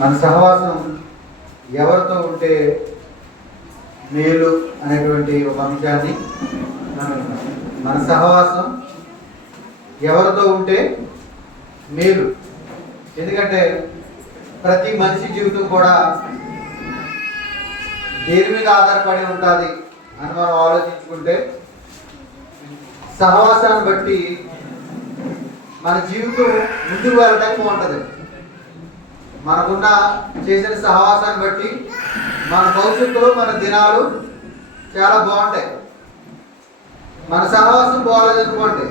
మన సహవాసం ఎవరితో ఉంటే మేలు అనేటువంటి ఒక అంశాన్ని మన సహవాసం ఎవరితో ఉంటే మేలు. ఎందుకంటే ప్రతి మనిషి జీవితం కూడా దేని మీద ఆధారపడి ఉంటుంది అని మనం ఆలోచించుకుంటే సహవాసాన్ని బట్టి మన జీవితం ముందుకు వెళ్ళడానికి ఉంటుంది. మనకున్న చేసిన సహవాసాన్ని బట్టి మన భవిష్యత్తులో మన దినాలు చాలా బాగుంటాయి. మన సహవాసం బాగోలేదనుకోండి,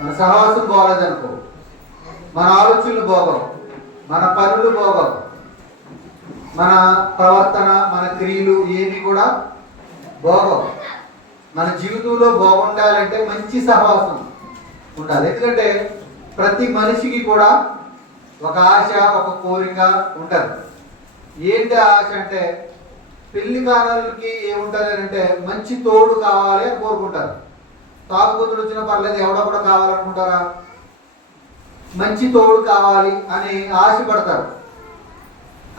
మన సహవాసం బాగోలేదనుకో, మన ఆలోచనలు బాగోవు, మన పనులు బాగోవు, మన ప్రవర్తన మన క్రియలు ఏమి కూడా బాగోవు. మన జీవితంలో బాగుండాలంటే మంచి సహవాసం ఉండాలి. ఎందుకంటే ప్రతి మనిషికి కూడా ఒక ఆశ ఒక కోరిక ఉంటుంది. ఏంటి ఆశ అంటే పెళ్లి కాలాలకి ఏముంటుంది అంటే మంచి తోడు కావాలి అని కోరుకుంటారు. తాగుబోతులు వచ్చిన పర్లేదు ఎవడో కూడా కావాలనుకుంటారా? మంచి తోడు కావాలి అని ఆశపడతారు.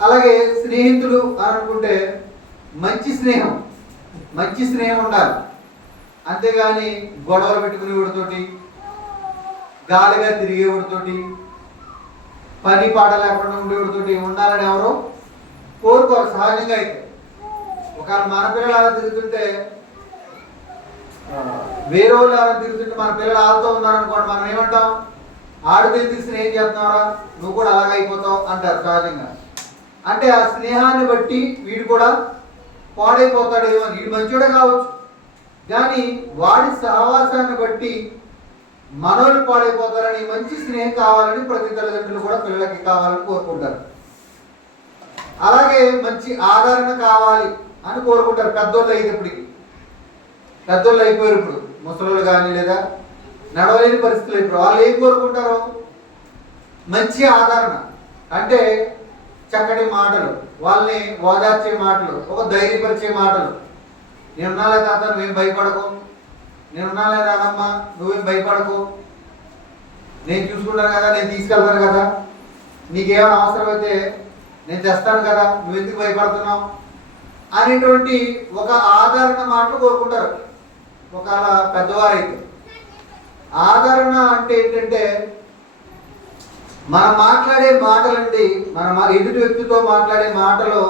అలాగే స్నేహితులు అని అనుకుంటే మంచి స్నేహం ఉండాలి. అంతేగాని గొడవలు పెట్టుకునేవాడితోటి గాలిగా తిరిగేవాడితోటి పని పాట లేకుండా ఉండేవాడితోటి ఉండాలని ఎవరో కోరుకోరు సహజంగా. అయితే ఒకవేళ మన పిల్లలు అలా తిరుగుతుంటే వేరే వాళ్ళు ఎవరైనా తిరుగుతుంటే మన పిల్లలు ఆడుతూ ఉన్నారనుకోండి, మనం ఏమంటాం? ఆడితే ఎందుకు స్నేహం చేస్తున్నారా, నువ్వు కూడా అలాగ అయిపోతావు అంటారు సహజంగా. అంటే ఆ స్నేహాన్ని బట్టి వీడు కూడా పాడైపోతాడేమో. వీడు మంచోడే కావచ్చు కానీ వాడి సహవాసాన్ని బట్టి మనోళ్ళు పాడైపోతారని మంచి స్నేహం కావాలని ప్రతి తల్లిదండ్రులు కూడా పిల్లలకి కావాలని కోరుకుంటారు. అలాగే మంచి ఆదరణ కావాలి అని కోరుకుంటారు. పెద్దోళ్ళు అయ్యేటప్పటికి, పెద్దోళ్ళు అయిపోయారు ఇప్పుడు, ముసలోళ్ళు కానీ లేదా నడవలేని పరిస్థితులు అయిపోయారు. వాళ్ళు ఏం కోరుకుంటారు? మంచి ఆదరణ అంటే చక్కటి మాటలు, వాళ్ళని ఓదార్చే మాటలు, ఒక ధైర్యపరిచే మాటలు. నేనున్నాలే తాత నువ్వేం భయపడకు, నేనున్నాలే రానమ్మ నువ్వేం భయపడకు, నేను చూసుకుంటాను కదా, నేను తీసుకెళ్తాను కదా, నీకేమైనా అవసరమైతే నేను తెస్తాను కదా, నువ్వెందుకు భయపడుతున్నావు అనేటువంటి ఒక ఆదరణ మాటలు కోరుకుంటారు ఒకవేళ పెద్దవారైతే. ఆదరణ అంటే ఏంటంటే మనం మాట్లాడే మాటలండి, మన ఎదుటి వ్యక్తితో మాట్లాడే మాటలు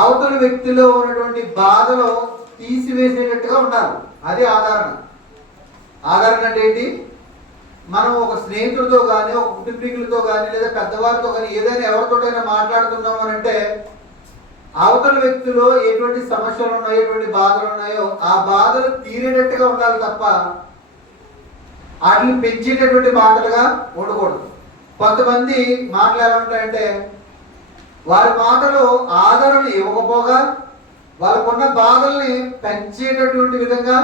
అవతల వ్యక్తిలో ఉన్నటువంటి బాధలో తీసివేసేటట్టుగా ఉండాలి. అది ఆదరణ. ఆదరణ అంటే ఏంటి? మనం ఒక స్నేహితుడితో కానీ ఒక కుటుంబీకులతో కానీ లేదా పెద్దవారితో కానీ ఏదైనా ఎవరితోటైనా మాట్లాడుతున్నాం అని అంటే అవతల వ్యక్తిలో ఎటువంటి సమస్యలు ఉన్నాయో ఎటువంటి బాధలు ఉన్నాయో ఆ బాధలు తీరేటట్టుగా ఉండాలి తప్ప వాటిని పెంచేటటువంటి మాటలుగా ఉండకూడదు. కొంతమంది మాటలు ఎలా ఉంటాయంటే వారి మాటలు ఆదరణ ఇవ్వకపోగా వాళ్ళకున్న బాధల్ని పెంచేటటువంటి విధంగా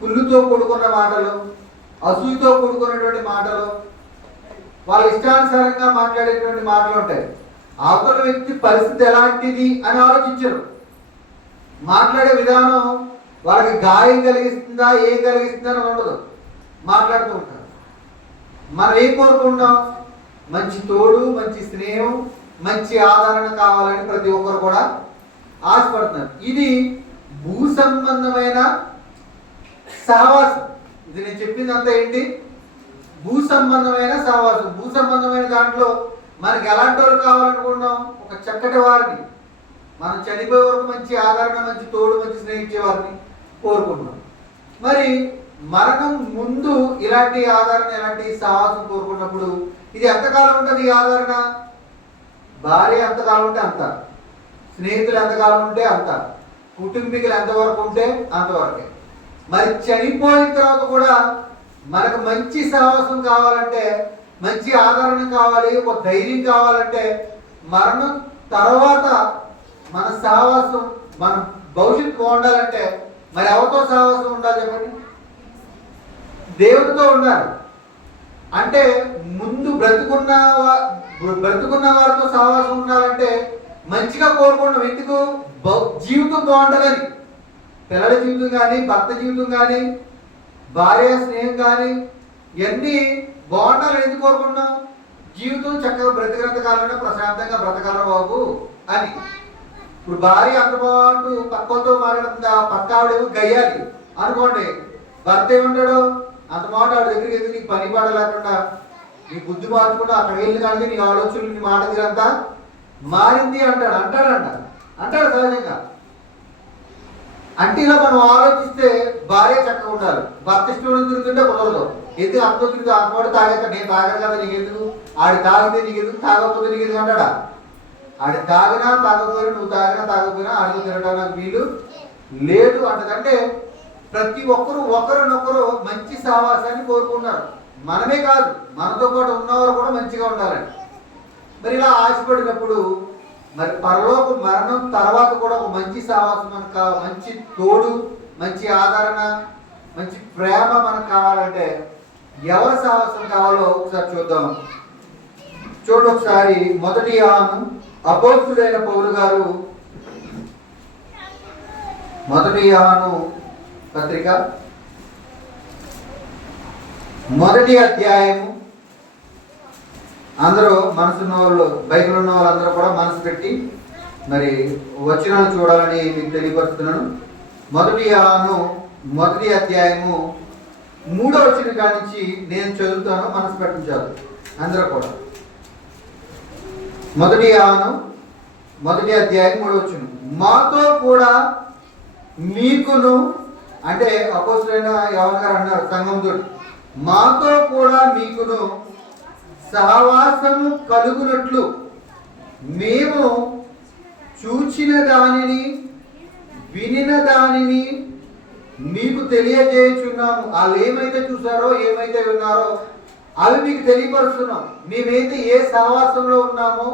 కుళ్ళుతో కూడుకున్న మాటలు, అసూయతో కూడుకున్నటువంటి మాటలు, వాళ్ళ ఇష్టానుసారంగా మాట్లాడేటువంటి మాటలు ఉంటాయి. అవతల వ్యక్తి పరిస్థితి ఎలాంటిది అని ఆలోచించరు. మాట్లాడే విధానం వాళ్ళకి గాయం కలిగిస్తుందా ఏం కలిగిస్తుందా అని ఉండదు, మాట్లాడుతూ ఉంటారు. మనం ఏం కోరుకుంటాం? మంచి తోడు, మంచి స్నేహం, మంచి ఆదరణ కావాలని ప్రతి ఒక్కరు కూడా ఆశపడుతున్నారు. ఇది భూ సంబంధమైన సహవాసం. ఇది నేను చెప్పిందంతా ఏంటి? భూ సంబంధమైన సహవాసం. భూ సంబంధమైన దాంట్లో మనకి ఎలాంటి వాళ్ళు కావాలనుకున్నాం? ఒక చక్కటి వారిని, మనం చనిపోయే వరకు మంచి ఆదరణ, మంచి తోడు, మంచి స్నేహించే వారిని కోరుకుంటున్నాం. మరి మరణం ముందు ఇలాంటి ఆదరణ, ఇలాంటి సహవాసం కోరుకున్నప్పుడు ఇది ఎంతకాలం ఉంటుంది? ఈ ఆదరణ భార్య ఎంతకాలం ఉంటే అంత, స్నేహితులు ఎంతకాలం ఉంటే అంత, కుటుంబీకులు ఎంతవరకు ఉంటే అంతవరకే. మరి చనిపోయిన తర్వాత కూడా మనకు మంచి సహవాసం కావాలంటే, మంచి ఆదరణ కావాలి, ఒక ధైర్యం కావాలంటే మరణం తర్వాత మన సహవాసం, మన భవిష్యత్తు బాగుండాలంటే మరి ఎవరితో సహవాసం ఉండాలి చెప్పండి? దేవుడితో ఉండాలి. అంటే ముందు బ్రతుకున్న వారితో సహవాసం ఉండాలంటే మంచిగా కోరుకున్నాం. ఎందుకు? జీవితం బాగుండాలని. పిల్లల జీవితం కానీ, భర్త జీవితం కానీ, భార్య స్నేహం కానీ ఇవన్నీ బాగుండాలని ఎందుకు కోరుకున్నాం? జీవితం చక్కగా బ్రతికినంత కాలంలో ప్రశాంతంగా బ్రతకలరా బాబు అని. ఇప్పుడు భార్య అంతపాటు పక్కతో మాట్లాడుతుంది, ఆ పక్క ఆవిడేమో గయ్యాలి అనుకోండి, భర్త ఏమంటాడు, అంత మాట ఆవిడ దగ్గరికి ఎందుకు, నీకు పని పాట లేకుండా నీ బుద్ధి మార్చుకుంటూ అక్కడ వెళ్ళి కానీ నీ ఆలోచనలు నీ మాట తీరంతా మారింది అంటాడు. అంటాడు సహజంగా. అంటే ఇలా మనం ఆలోచిస్తే భార్య చక్కగా ఉండాలి, భర్త ఇష్టం తిరుగుతుంటే కుదరదు. ఎందుకు అంత తిరిగి అంతమాట తాగాక నేను తాగాను కదా నీకెందుకు, ఆడి తాగితే నీకెందుకు, తాగకపోతే నీకెందుకు అంటాడా. ఆడి తాగినా తాగకపోయినా, నువ్వు తాగినా తాగకపోయినా ఆడితో తిరగడానికి వీలు లేదు అంటదంటే ప్రతి ఒక్కరు ఒకరినొకరు మంచి సహవాసాన్ని కోరుకున్నారు. మనమే కాదు, మనతో పాటు ఉన్నవారు కూడా మంచిగా ఉండాలని. మరి ఇలా ఆశపడినప్పుడు మరి పరలోక మరణం తర్వాత కూడా ఒక మంచి సహవాసం మనకు, మంచి తోడు, మంచి ఆదరణ, మంచి ప్రేమ మనకు కావాలంటే ఎవరి సహవాసం కావాలో ఒకసారి చూద్దాం. చూడండి ఒకసారి. మొదటి యోహాను అపోస్తుడైన పౌలు గారు మొదటి యోహాను పత్రిక 1వ అధ్యాయము. అందరూ మనసున్న వాళ్ళు, బైబిల్ ఉన్న వాళ్ళందరూ కూడా మనసు పెట్టి మరి వచనాలు చూడాలని మీకు తెలియపరుస్తున్నాను. మొదటి యోహాను 1వ అధ్యాయము 3వ వచనం కానించి నేను చదువుతాను, మనసు పెట్టించాలి అందరూ కూడా. మొదటి యోహాను 1వ అధ్యాయం 3వ వచనం. మాతో కూడా మీకును, అంటే అపోస్తలుడైన యోహాను గారు అన్నారు సంఘంతో, మాతో కూడా మీకును సహవాసము కలుగునట్లు మేము చూచిన దానిని వినిన దానిని మీకు తెలియజేయుచున్నాము. వాళ్ళు ఏమైతే చూసారో ఏమైతే విన్నారో అవి మీకు తెలియపరుస్తున్నాం. మేమైతే ఏ సహవాసంలో ఉన్నామో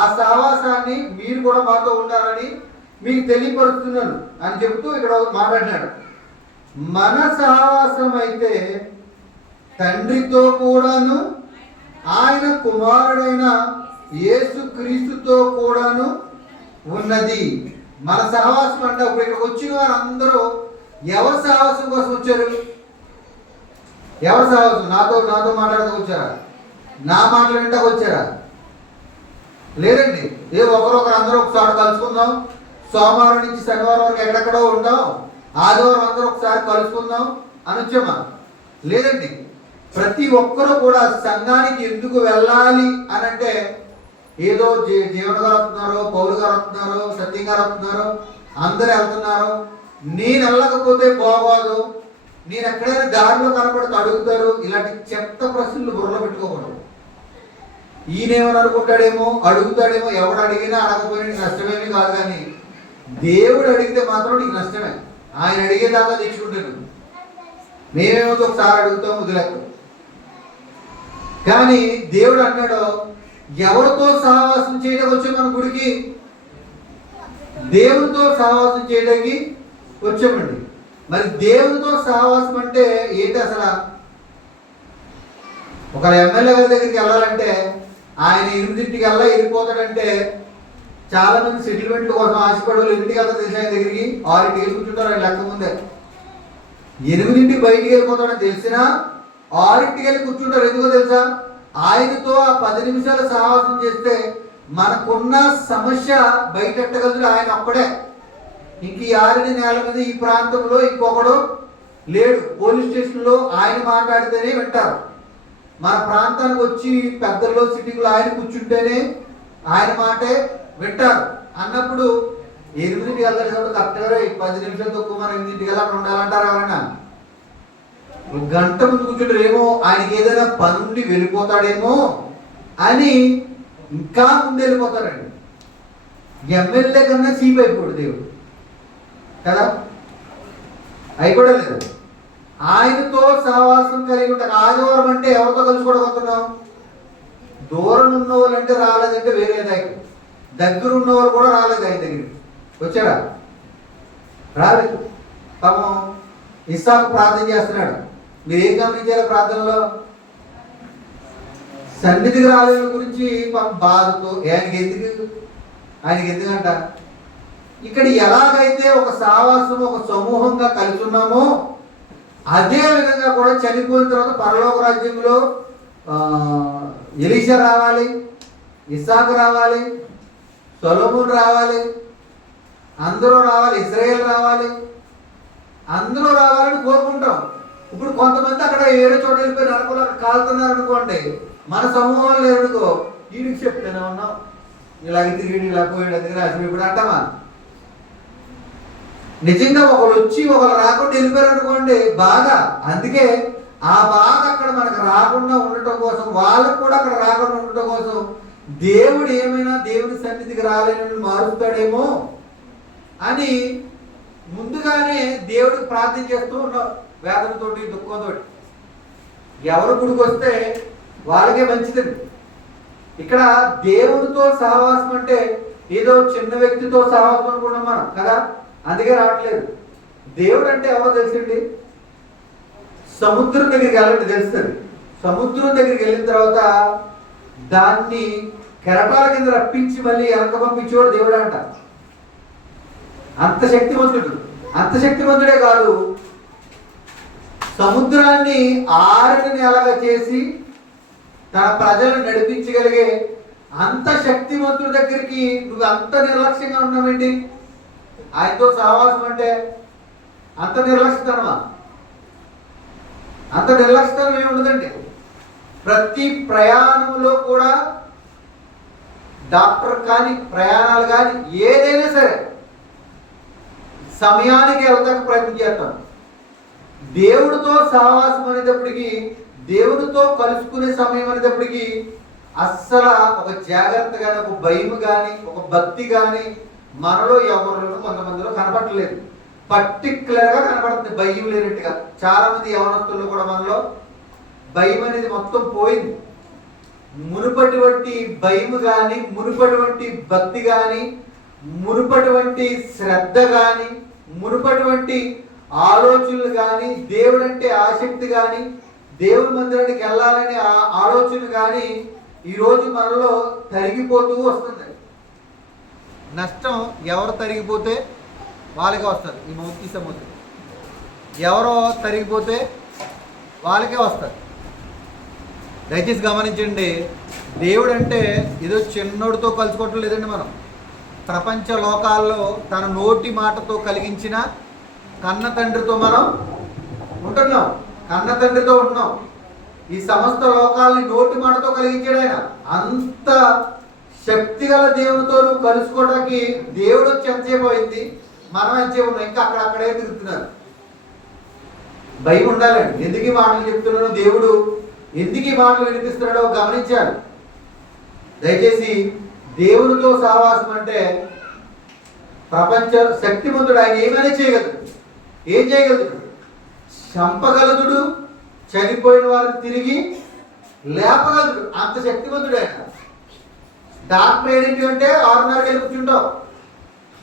ఆ సహవాసాన్ని మీరు కూడా మాతో ఉండాలని మీకు తెలియపరుస్తున్నాను అని చెబుతూ ఇక్కడ మాట్లాడినాడు. మన సహవాసం అయితే తండ్రితో కూడాను ఆయన కుమారుడైన యేసుక్రీస్తుతో కూడాను ఉన్నది. మన సహవాసం అంటే ఇప్పుడు ఇక్కడికి వచ్చిన వారు అందరూ ఎవరి సహవాసం కోసం వచ్చారు? ఎవరి సహవాసం? నాతో మాట్లాడుతూ వచ్చారా? నా మాటలు వింటా వచ్చారా? లేదండి. ఒకరొకరు అందరూ ఒకసారి కలుసుకుందాం, సోమవారం నుంచి శనివారం వరకు ఎక్కడెక్కడో ఉంటాం, ఆదివారం అందరూ ఒకసారి కలుసుకుందాం అని వచ్చామా? లేదండి. ప్రతి ఒక్కరూ కూడా సంఘానికి ఎందుకు వెళ్ళాలి అని అంటే ఏదో జీవన్ గారు వస్తున్నారు, పౌలు గారు వస్తున్నారు, సత్యం గారు వస్తున్నారు, అందరూ వెళ్తున్నారు, నేను వెళ్ళకపోతే బాగోదు, నేను ఎక్కడైనా దారిలో కనపడితే అడుగుతారు, ఇలాంటి చెత్త ప్రశ్నలు బుర్రలో పెట్టుకోకూడదు. ఈయనేమని అనుకుంటాడేమో, అడుగుతాడేమో. ఎవడు అడిగినా అడగకపోయినా నీకు నష్టమేమీ కాదు, కానీ దేవుడు అడిగితే మాత్రం నీకు నష్టమే. ఆయన అడిగేదాకా తెచ్చుకుంటాను. మేమేమో ఒకసారి అడుగుతాం, వదిలేస్తాం. కానీ దేవుడు అన్నాడు, ఎవరితో సహవాసం చేయడానికి వచ్చాం మన గుడికి? దేవుడితో సహవాసం చేయడానికి వచ్చామండి. మరి దేవుడితో సహవాసం అంటే ఏంటి అసలు? ఒక ఎమ్మెల్యే గారి దగ్గరికి వెళ్ళాలంటే ఆయన 8ంటికి వెళ్ళిపోతాడంటే చాలా మంది సెటిల్మెంట్ల కోసం ఆశపడే వాళ్ళు 8ంటికి వెళ్తారు తెలిసి ఆయన దగ్గరికి. 6ంటికి వెళ్ళి కూర్చుంటారు ఆయన లెక్క ముందే. 8ంటికి బయటికి వెళ్ళిపోతాడని తెలిసినా 6ంటికి వెళ్ళి కూర్చుంటారు. ఎందుకో తెలుసా? ఆయనతో ఆ 10 నిమిషాలు సహవాసం చేస్తే మనకున్న సమస్య బయటెట్టగలదు ఆయన ఒక్కడే. ఇంక ఈ 6 నేల మీద ఈ ప్రాంతంలో ఇంకొకడు లేడు. పోలీస్ స్టేషన్లో ఆయన మాట్లాడితేనే వింటారు. మన ప్రాంతానికి వచ్చి పెద్దల్లో సిటీలో ఆయన కూర్చుంటేనే ఆయన మాటే వింటారు. అన్నప్పుడు 8ంటికి వెళ్ళాలి కాబట్టి కరెక్ట్గా 10 నిమిషాలు తక్కువ మనం 8ంటికి వెళ్ళాలి ఉండాలంటారు ఎవరైనా? గంట ముందు కూర్చుంటారు. ఏమో ఆయనకి ఏదైనా పని ఉండి వెళ్ళిపోతాడేమో అని ఇంకా ముందు వెళ్ళిపోతారండి. ఎమ్మెల్యే కన్నా సీప్ అయిపోడు దేవుడు కదా, అయిపోవడం లేదు. ఆయనతో సహవాసం కలిగి ఉంటారు. ఆదివారం అంటే ఎవరితో కలుసుకోవడం? దూరం ఉన్న వాళ్ళు అంటే రాలేదంటే వేరే దగ్గర ఉన్నవాళ్ళు కూడా రాలేదు ఆయన దగ్గరికి. వచ్చారా? రాలేదు. పాపం ఇస్సాకు ప్రార్థన చేస్తున్నాడు. మీరు ఏం గమనించారు ప్రార్థనలో? సన్నిధికి రాలేని గురించి బాధతో ఆయనకి ఎందుకంట ఇక్కడ ఎలాగైతే ఒక సహవాసం ఒక సమూహంగా కలిసి ఉన్నామో అదే విధంగా కూడా చనిపోయిన తర్వాత పరలోక రాజ్యంలో ఎలీషా రావాలి, ఇస్సాకు రావాలి, సొలొమోను రావాలి, అందరూ రావాలి, ఇశ్రాయేలు రావాలి, అందరూ రావాలని కోరుకుంటాం. ఇప్పుడు కొంతమంది అక్కడ ఏదో చోట వెళ్ళిపోయి నరకలు కాలుతున్నారు అనుకోండి, మన సమూహం లేదనుకో, వీడికి చెప్తూనే ఉన్నాం, ఇలాగ తిరిగి ఇలా పోయాడు అందుకని రాసి ఇప్పుడు అంటామా? నిజంగా ఒకరు వచ్చి ఒకరు రాకుండా వెళ్ళిపోయారు అనుకోండి బాధ. అందుకే ఆ బాధ అక్కడ మనకు రాకుండా ఉండటం కోసం, వాళ్ళకు కూడా అక్కడ రాకుండా ఉండటం కోసం దేవుడు ఏమైనా దేవుని సన్నిధికి రాలేని మారుస్తాడేమో అని ముందుగానే దేవుడికి ప్రార్థన చేస్తూ ఉన్నాం, వేదనతోటి దుఃఖంతో. ఎవరు గుడికి వస్తే వాళ్ళకే మంచిదండి. ఇక్కడ దేవుడితో సహవాసం అంటే ఏదో చిన్న వ్యక్తితో సహవాసం అనుకున్నాం మనం కదా, అందుకే రావట్లేదు. దేవుడు అంటే ఎవరో తెలిసిండి, సముద్రం దగ్గరికి వెళ్ళండి తెలుస్తుంది. సముద్రం దగ్గరికి వెళ్ళిన తర్వాత దాన్ని కెరటాల కింద రప్పించి మళ్ళీ వెనక పంపించేవాడు దేవుడు అంట. అంత శక్తివంతుడు. అంత శక్తివంతుడే కాదు, సముద్రాన్ని ఆరిన నేలగా చేసి తన ప్రజలను నడిపించగలిగే అంత శక్తివంతుడి దగ్గరికి నువ్వు అంత నిర్లక్ష్యంగా ఉన్నావేంటి? ఆయనతో సహవాసం అంటే అంత నిర్లక్ష్యతనమా? అంత నిర్లక్ష్యతనం ఏమి ఉండదండి. ప్రతి ప్రయాణంలో కూడా డాక్టర్ కానీ ప్రయాణాలు కానీ ఏదైనా సరే సమయానికి వెళ్తానికి ప్రయత్నం చేస్తాం. దేవుడితో సహవాసం అనేటప్పటికీ, దేవుడితో కలుసుకునే సమయం అనేటప్పటికీ అస్సలు ఒక జాగ్రత్త కానీ, ఒక భయం కానీ, ఒక భక్తి కానీ మనలో ఎవరిలో కొంతమందిలో కనపడలేదు. పర్టికులర్గా కనపడుతుంది భయం లేనట్టుగా. చాలా మంది యవనస్తుల్లో కూడా మనలో భయం అనేది మొత్తం పోయింది. మునుపటువంటి భయం కానీ, మునుపటువంటి భక్తి కానీ, మునుపటువంటి శ్రద్ధ కానీ, మునుపటువంటి ఆలోచనలు కానీ, దేవుడంటే ఆసక్తి కానీ, దేవుడి మందిరానికి వెళ్ళాలనే ఆలోచన కానీ ఈరోజు మనలో తరిగిపోతూ వస్తుంది. నష్టం ఎవరు తరిగిపోతే వాళ్ళకే వస్తుంది. ఈ మౌతి సముద్రం ఎవరో తరిగిపోతే వాళ్ళకే వస్తుంది. దయచేసి గమనించండి, దేవుడు అంటే ఏదో చిన్నోడితో కలుసుకోవటం లేదండి. మనం ప్రపంచ లోకాల్లో తన నోటి మాటతో కలిగించిన కన్న తండ్రితో మనం ఉంటున్నాం. కన్న తండ్రితో ఉంటున్నాం. ఈ సమస్త లోకాలని నోటి మాటతో కలిగించాడు ఆయన. అంత శక్తిగల దేవునితో నువ్వు కలుసుకోవడానికి దేవుడు వచ్చి ఎంతసేపు అయింది, మనం ఎంతసేపు ఉన్నాం, ఇంకా అక్కడే తిరుగుతున్నారు. భయం ఉండాలండి. ఎందుకు ఈ మాటలు చెప్తున్నాడో, దేవుడు ఎందుకు ఈ మాటలు వినిపిస్తున్నాడో గమనించాలి. దయచేసి దేవునితో సహవాసం అంటే ప్రపంచ శక్తిమంతుడు. ఆయన ఏమైనా చేయగలడు. ఏం చేయగలుగుతాడు? చంపగలుగుడు, చనిపోయిన వారిని తిరిగి లేపగలుగుడు. అంత శక్తిమంతుడు ఆయన. డాక్టర్ ఏడింటి అంటే 6:30కి వెళ్ళి కూర్చుంటావు,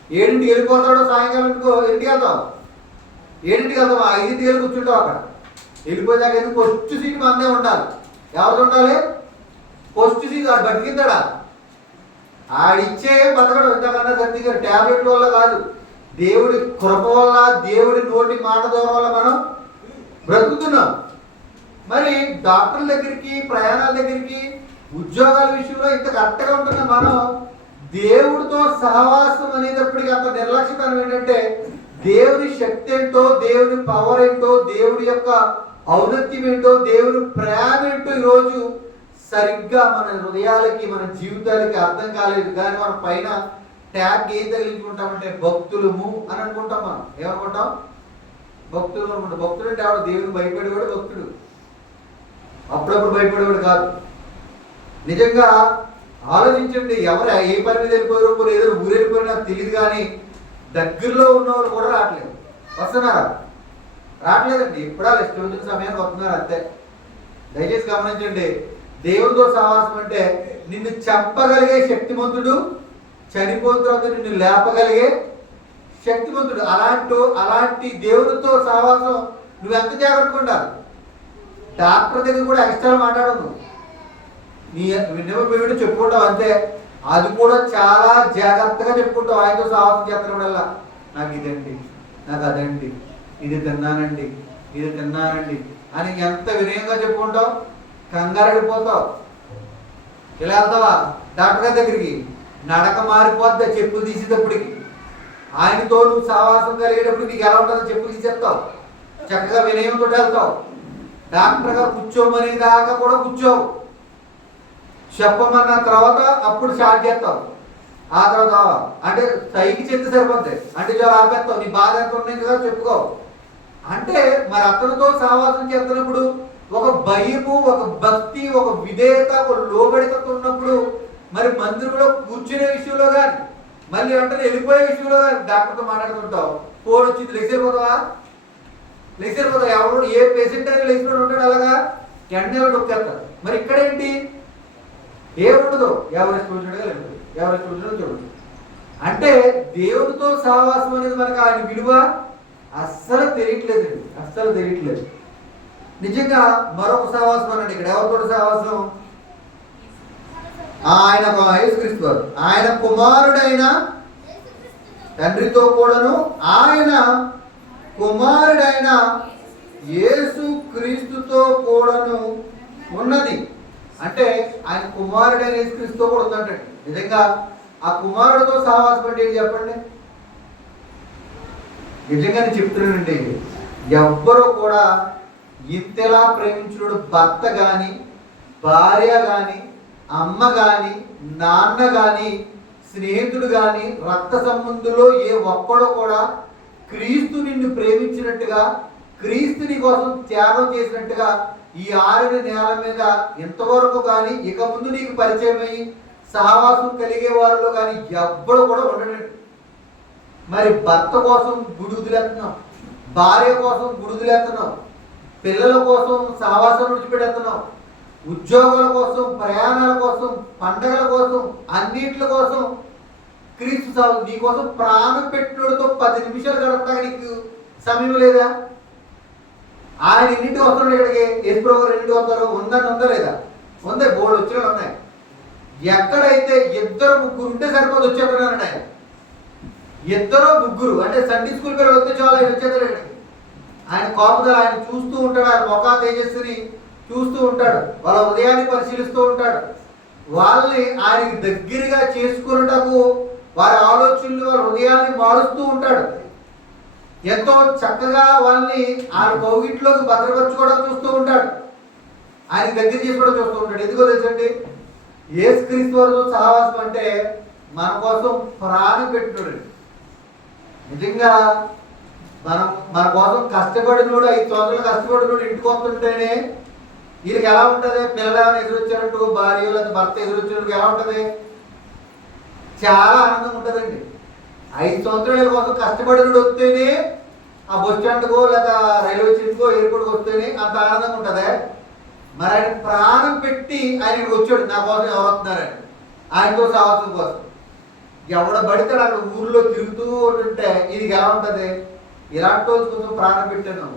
7ంటికి వెళ్ళిపోతాడో, సాయంకాలం ఇంటికి వెళ్తావు, 7ంటికి వెళ్తావు, 5ంటికి వెళ్ళి కూర్చుంటావు. అక్కడ వెళ్ళిపోయాక ఎందుకు ఫస్ట్ సీట్ మందే ఉండాలి. ఎవరు ఉండాలి? First seat. వాడు బతికిందాడా? ఆడిచ్చే బతకడం. ఇంతకన్నా సర్దిగా ట్యాబ్లెట్ వల్ల కాదు, దేవుడి కృప వల్ల, దేవుడి నోటి మాట ద్వారా వల్ల మనం బ్రతుకుతున్నాం. మరి డాక్టర్ల దగ్గరికి, ప్రయాణాల దగ్గరికి, ఉద్యోగాల విషయంలో ఇంత కరెక్ట్గా ఉంటున్న మనం దేవుడితో సహవాసం అనేటప్పటికీ అంత నిర్లక్ష్యతనం ఏంటంటే, దేవుని శక్తి ఏంటో, దేవుని పవర్ ఏంటో, దేవుడి యొక్క ఔన్నత్యం ఏంటో, దేవుని ప్రేమ ఏంటో ఈరోజు సరిగ్గా మన హృదయాలకి, మన జీవితాలకి అర్థం కాలేదు. కానీ మనం పైన ట్యాగ్ ఏం తగిలించుకుంటామంటే భక్తులము అని అనుకుంటాం. మనం ఏమనుకుంటాం? భక్తులు అనుకుంటాం. భక్తుడు అంటే ఆవిడ దేవుని భయపడేవాడు భక్తుడు, అప్పుడప్పుడు భయపడేవాడు కాదు. నిజంగా ఆలోచించండి, ఎవరు ఏ పని మీద వెళ్ళిపోయారో, కొన్ని ఏదో ఊరు వెళ్ళిపోయారో నాకు తెలియదు, కానీ దగ్గరలో ఉన్నవారు కూడా రావట్లేదు. వస్తున్నారా? రావట్లేదండి. ఎప్పుడా ఇష్టం వచ్చిన సమయానికి వస్తున్నారు అంతే. దయచేసి గమనించండి, దేవుడితో సహవాసం అంటే నిన్ను చంపగలిగే శక్తిమంతుడు, చనిపోయిన తర్వాత నిన్ను లేపగలిగే శక్తిమంతుడు. అలాంటి దేవుడితో సహవాసం నువ్వు ఎంత జాగ్రత్తగా ఉండాలి. డాక్టర్ దగ్గర కూడా ఎక్స్ట్రా మాట్లాడదు. నీ విన్నపేమిటో చెప్పుకుంటావు అంతే. అది కూడా చాలా జాగ్రత్తగా చెప్పుకుంటావు. ఆయనతో సహవాసం చేస్తున్నప్పుడల్లా నాకు ఇదండి, నాకు అదండి, ఇది తిన్నానండి, ఇది తిన్నానండి అని ఎంత వినయంగా చెప్పుకుంటావు. కంగారు పడిపోతావు. ఇలా వెళ్తావా డాక్టర్ గారి దగ్గరికి? నడక మారిపోద్దా చెప్పులు తీసేటప్పటికి. ఆయనతో నువ్వు సావాసం కలిగేటప్పుడు నీకు ఎలా ఉంటుందో చెప్పులు తీసేస్తావు. చక్కగా వినయంతో వెళ్తావు. డాక్టర్ గారు కూర్చోమనే దాకా కూడా కూర్చోవు. చెప్పమన్న తర్వాత అప్పుడు స్టార్ట్ చేస్తావు. ఆ తర్వాత అంటే సైకి చెంది సరిపోతాయి అంటే చాలా ఆపేస్తావు. నీ బాధ ఎంత ఉన్నాయి కదా చెప్పుకో. అంటే మరి అతనితో సావాసం చేస్తున్నప్పుడు ఒక భయము, ఒక భక్తి, ఒక విధేయత, ఒక లోబడితతో ఉన్నప్పుడు మరి మందిరంలో కూర్చునే విషయంలో కానీ మళ్ళీ అంటే వెళ్ళిపోయే విషయంలో కానీ డాక్టర్తో మాట్లాడుతుంటావు. ఫోన్ వచ్చింది లేచిపోతావా? లేచిపోతావు. ఎవరు ఏ పేషెంట్ అయినా లేచిపోయి ఉంటాడు అలాగా ఎండలో నొక్కేస్తారు. మరి ఇక్కడేంటి ఏముండదు, ఎవరెస్ట్ చూడగా లేదు, ఎవరెస్ట్ చూడడం చూడదు. అంటే దేవుడితో సహవాసం అనేది మనకు ఆయన విలువ అస్సలు తెలియట్లేదండి, అస్సలు తెలియట్లేదు. నిజంగా మరొక సహవాసం అనండి. ఇక్కడ ఎవరితో సహవాసం? ఆయన యేసుక్రీస్తు వారు, ఆయన కుమారుడైన తండ్రితో కూడాను ఆయన కుమారుడైన యేసుక్రీస్తుతో కూడాను ఉన్నది. అంటే ఆయన కుమారుడైన యేసుక్రీస్తుతో కూడా ఉందంటే నిజంగా ఆ కుమారుడితో సహవాసం అంటే ఏంటి చెప్పండి? నిజంగా నేను చెప్తున్నానండి, ఎవ్వరూ కూడా ఇంతలా ప్రేమించుడు భర్త కానీ, భార్య కానీ, అమ్మ కానీ, నాన్న కానీ, స్నేహితుడు కానీ, రక్త సంబంధుల్లో ఏ ఒక్కడో కూడా క్రీస్తు నిన్ను ప్రేమించినట్టుగా, క్రీస్తు నీ కోసం త్యాగం చేసినట్టుగా ఈ ఆరిన నేల మీద ఇంతవరకు కానీ ఇక ముందు నీకు పరిచయం అయ్యి సహవాసం కలిగే వారిలో కానీ ఎవ్వడు కూడా ఉండడండి. మరి భర్త కోసం గుడుదులేస్తున్నాం, భార్య కోసం గుడుదులేస్తున్నాం, పిల్లల కోసం సహవాసం విడిచిపెడుతున్నాం, ఉద్యోగాల కోసం, ప్రయాణాల కోసం, పండగల కోసం, అన్నింటి కోసం క్రీస్తు నీ కోసం ప్రాణం పెట్టినోడితో 10 నిమిషాలు గడపడానికి నీకు సమయం లేదా? ఆయన ఇంటికి వస్తున్నాడు ఇక్కడికి, ఎప్పుడు ఇంటికి వస్తారు? ఉందా లేదా? ఉందే, బోర్డు వచ్చినా ఉన్నాయి. ఎక్కడైతే 2-3 ఉంటే సరిపోదు వచ్చేస్తున్నారండి ఆయన. 2-3 అంటే సండే స్కూల్ పేరు వస్తే చాలా ఆయన వచ్చేస్తాడు ఇక్కడికి. ఆయన కాపుదల ఆయన చూస్తూ ఉంటాడు, ఆయన ముఖా తేజస్సుని చూస్తూ ఉంటాడు, వాళ్ళ హృదయాన్ని పరిశీలిస్తూ ఉంటాడు. వాళ్ళని ఆయనకి దగ్గరగా చేసుకున్నటకు వారి ఆలోచనలు, వారి హృదయాన్ని మారుస్తూ ఉంటాడు. ఎంతో చక్కగా వాళ్ళని ఆయన కౌగిట్లోకి భద్రపరచుకోవడం చూస్తూ ఉంటాడు, ఆయన దగ్గర చేసుకోవడం చూస్తూ ఉంటాడు. ఎందుకో తెలుసండి, యేసుక్రీస్తు వారితో సహవాసం అంటే మన కోసం ప్రాణం పెట్టినాడు. నిజంగా మన కోసం కష్టపడినోడు, 5 సంవత్సరాలు కష్టపడినోడు ఇంటికి వస్తుంటేనే వీళ్ళకి ఎలా ఉంటుంది? పిల్లలు ఏమైనా ఎదురొచ్చారంటూ, భార్య లేదా భర్త ఎదురొచ్చినట్టు ఎలా ఉంటుంది? చాలా ఆనందం ఉంటుందండి. 5 సంవత్సరాల కోసం కష్టపడినోడు వస్తేనే ఆ బస్ స్టాండ్కో లేదా రైల్వే స్టేషన్కో ఎయిర్పోర్ట్కి వస్తేనే అంత ఆనందంగా ఉంటుంది. మరి ఆయన ప్రాణం పెట్టి ఆయనకి వచ్చాడు, నా కోసం ఎవరు వస్తున్నారని, ఆయనతో సహవాసం కోసం. ఎవడ పడితే అక్కడ ఊర్లో తిరుగుతూ ఉంటుంటే ఇది ఎలా ఉంటుంది? ఇలాంటి రోజు కోసం ప్రాణం పెట్టాను.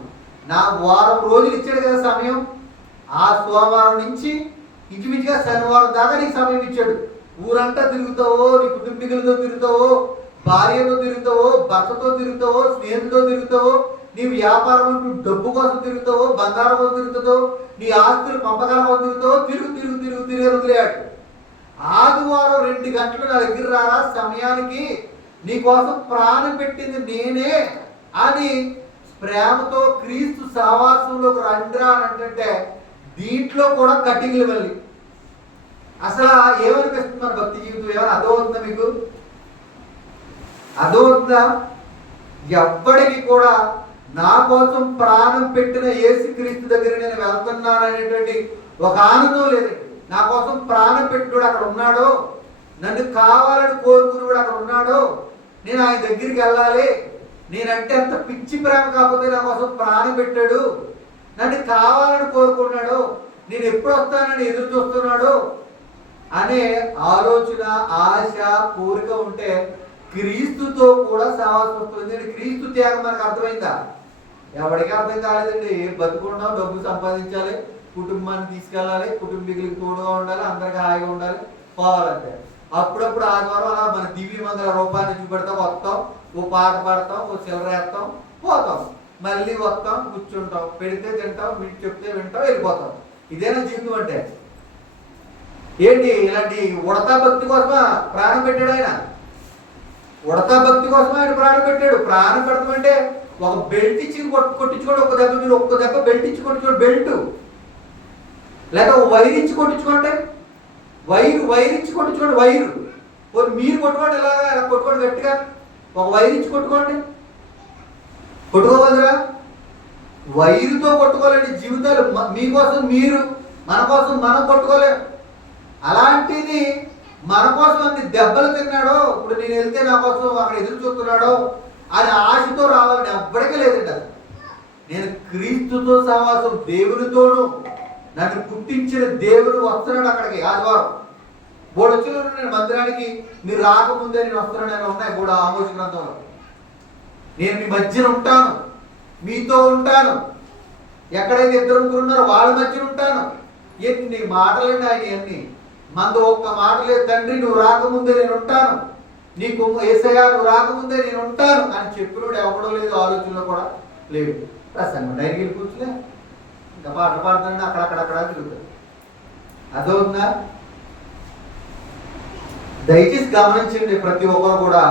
నా వారం రోజులు ఇచ్చాడు కదా సమయం. ఆ సోమవారం నుంచి ఇంచుమించుగా శనివారం దాకా నీకు సమయం ఇచ్చాడు. ఊరంతా తిరుగుతావో, నీ కుటుంబీకులతో తిరుగుతావో, భార్యతో తిరుగుతావో, భర్తతో తిరుగుతావో, స్నేహితులతో తిరుగుతావో, నీ వ్యాపారం అంటూ డబ్బు కోసం తిరుగుతావో, బంగారం కోసం తిరుగుతావో, నీ ఆస్తులు పంపకాల కోసం తిరుగుతావో, తిరిగి వదిలేయాడు. ఆదివారం 2 గంటలు నా దగ్గర రారా, సమయానికి నీ కోసం ప్రాణం పెట్టింది నేనే అని ప్రేమతో క్రీస్తు సహవాసంలోకి రండిరా అని అంటే దీంట్లో కూడా కటింగ్లు మళ్ళీ అసలు ఏమనిపిస్తుంది? మన భక్తి జీవితం ఏమైనా అర్థమవుతుందా మీకు? అర్థమవుతుందా? ఎవ్వడికి కూడా నా కోసం ప్రాణం పెట్టిన యేసుక్రీస్తు దగ్గర నేను వెళ్తున్నాను అనేటువంటి ఒక ఆనందం లేదండి. నా కోసం ప్రాణం పెట్టినోడు అక్కడ ఉన్నాడో, నన్ను కావాలని కోరుకునేవాడు అక్కడ ఉన్నాడో, నేను ఆయన దగ్గరికి వెళ్ళాలి, నేనంటే అంత పిచ్చి ప్రేమ కాకపోతే నా కోసం ప్రాణం పెట్టాడు, నన్ను కావాలని కోరుకున్నాడు, నేను ఎప్పుడు వస్తానని ఎదురు చూస్తున్నాడు అనే ఆలోచన, ఆశ, కోరిక ఉంటే క్రీస్తుతో కూడా సహవాసం వస్తుంది. క్రీస్తు త్యాగం మనకు అర్థమైందా? ఎవరికి అర్థం కాలేదండి. బతుకున్నాం, డబ్బు సంపాదించాలి, కుటుంబాన్ని తీసుకెళ్ళాలి, కుటుంబీకులకు తోడుగా ఉండాలి, అందరికీ హాయిగా ఉండాలి, పోవాలంటే అప్పుడప్పుడు ఆదివారం అలా మన దివ్య మంగళ రూపాన్ని చూపెడతాం, వస్తాం, ఓ పాట పాడతాం, ఓ చిల్లర వేస్తాం, పోతాం, మళ్ళీ వస్తాం, కూర్చుంటాం, పెడితే తింటాం, చెప్తే వింటాం, వెళ్ళిపోతాం. ఇదేనా జీవితం అంటే? ఏంటి ఇలాంటి ఉడతా భక్తి కోసమా ప్రాణం పెట్టాడు ఆయన? ఉడతా భక్తి కోసమా ఆయన ప్రాణం పెట్టాడు? ప్రాణం పెడతామంటే ఒక బెల్ట్ ఇచ్చి కొట్టించుకోండి, ఒక దెబ్బ, మీరు ఒక్క దెబ్బ బెల్ట్ ఇచ్చి కొట్టించుకోండి, బెల్ట్, లేదా ఒక వైర్ ఇచ్చి కొట్టించుకోండి, వైర్ ఇచ్చి కొట్టించుకోండి, వైరు. మీరు కొట్టుకోండి, ఇలా కొట్టుకోండి గట్టిగా, ఒక వైర్ ఇచ్చి కొట్టుకోండి. కొట్టుకోవద్దురా? వైరుతో కొట్టుకోలేండి జీవితాలు. మీకోసం మీరు, మన కోసం మనం కొట్టుకోలేము. అలాంటిది మన కోసం అన్ని దెబ్బలు తిన్నాడో, ఇప్పుడు నేను వెళ్తే నా కోసం అక్కడ ఎదురు చూస్తున్నాడో అని ఆశతో రావాలని ఎవ్వడికే లేదండి. అది నేను క్రీస్తుతో సహవాసం, దేవునితోనూ, నన్ను పుట్టించిన దేవుడు వస్తున్నాడు అక్కడికి. ఆదివారం బోడొచ్చులు నేను మందిరానికి మీరు రాకముందే నేను వస్తున్నాను ఉన్నాయి కూడా ఆమోష గ్రంథంలో. నేను మీ మధ్యన ఉంటాను, మీతో ఉంటాను, ఎక్కడైతే ఇద్దరు ముగ్గురు ఉన్నారో వాళ్ళ మధ్యన ఉంటాను. ఎన్ని మాటలండి ఆయన, అన్ని మందు ఒక్క మాట లేదు. తండ్రి నువ్వు రాకముందే నేను ఉంటాను, నీకు యేసయ్యా నువ్వు రాకముందే నేను ఉంటాను అని చెప్పినోడు ఎవడో లేదు, ఆలోచనలో కూడా లేడు. ప్రసంగం డైరీకి వెళ్ళి కూర్చులే, ఇంకా పాటలు పాడుతుంటే అక్కడక్కడక్కడ తిరుగుతాడు. అదవుతుందా? దయచేసి గమనించండి, ప్రతి ఒక్కరు కూడా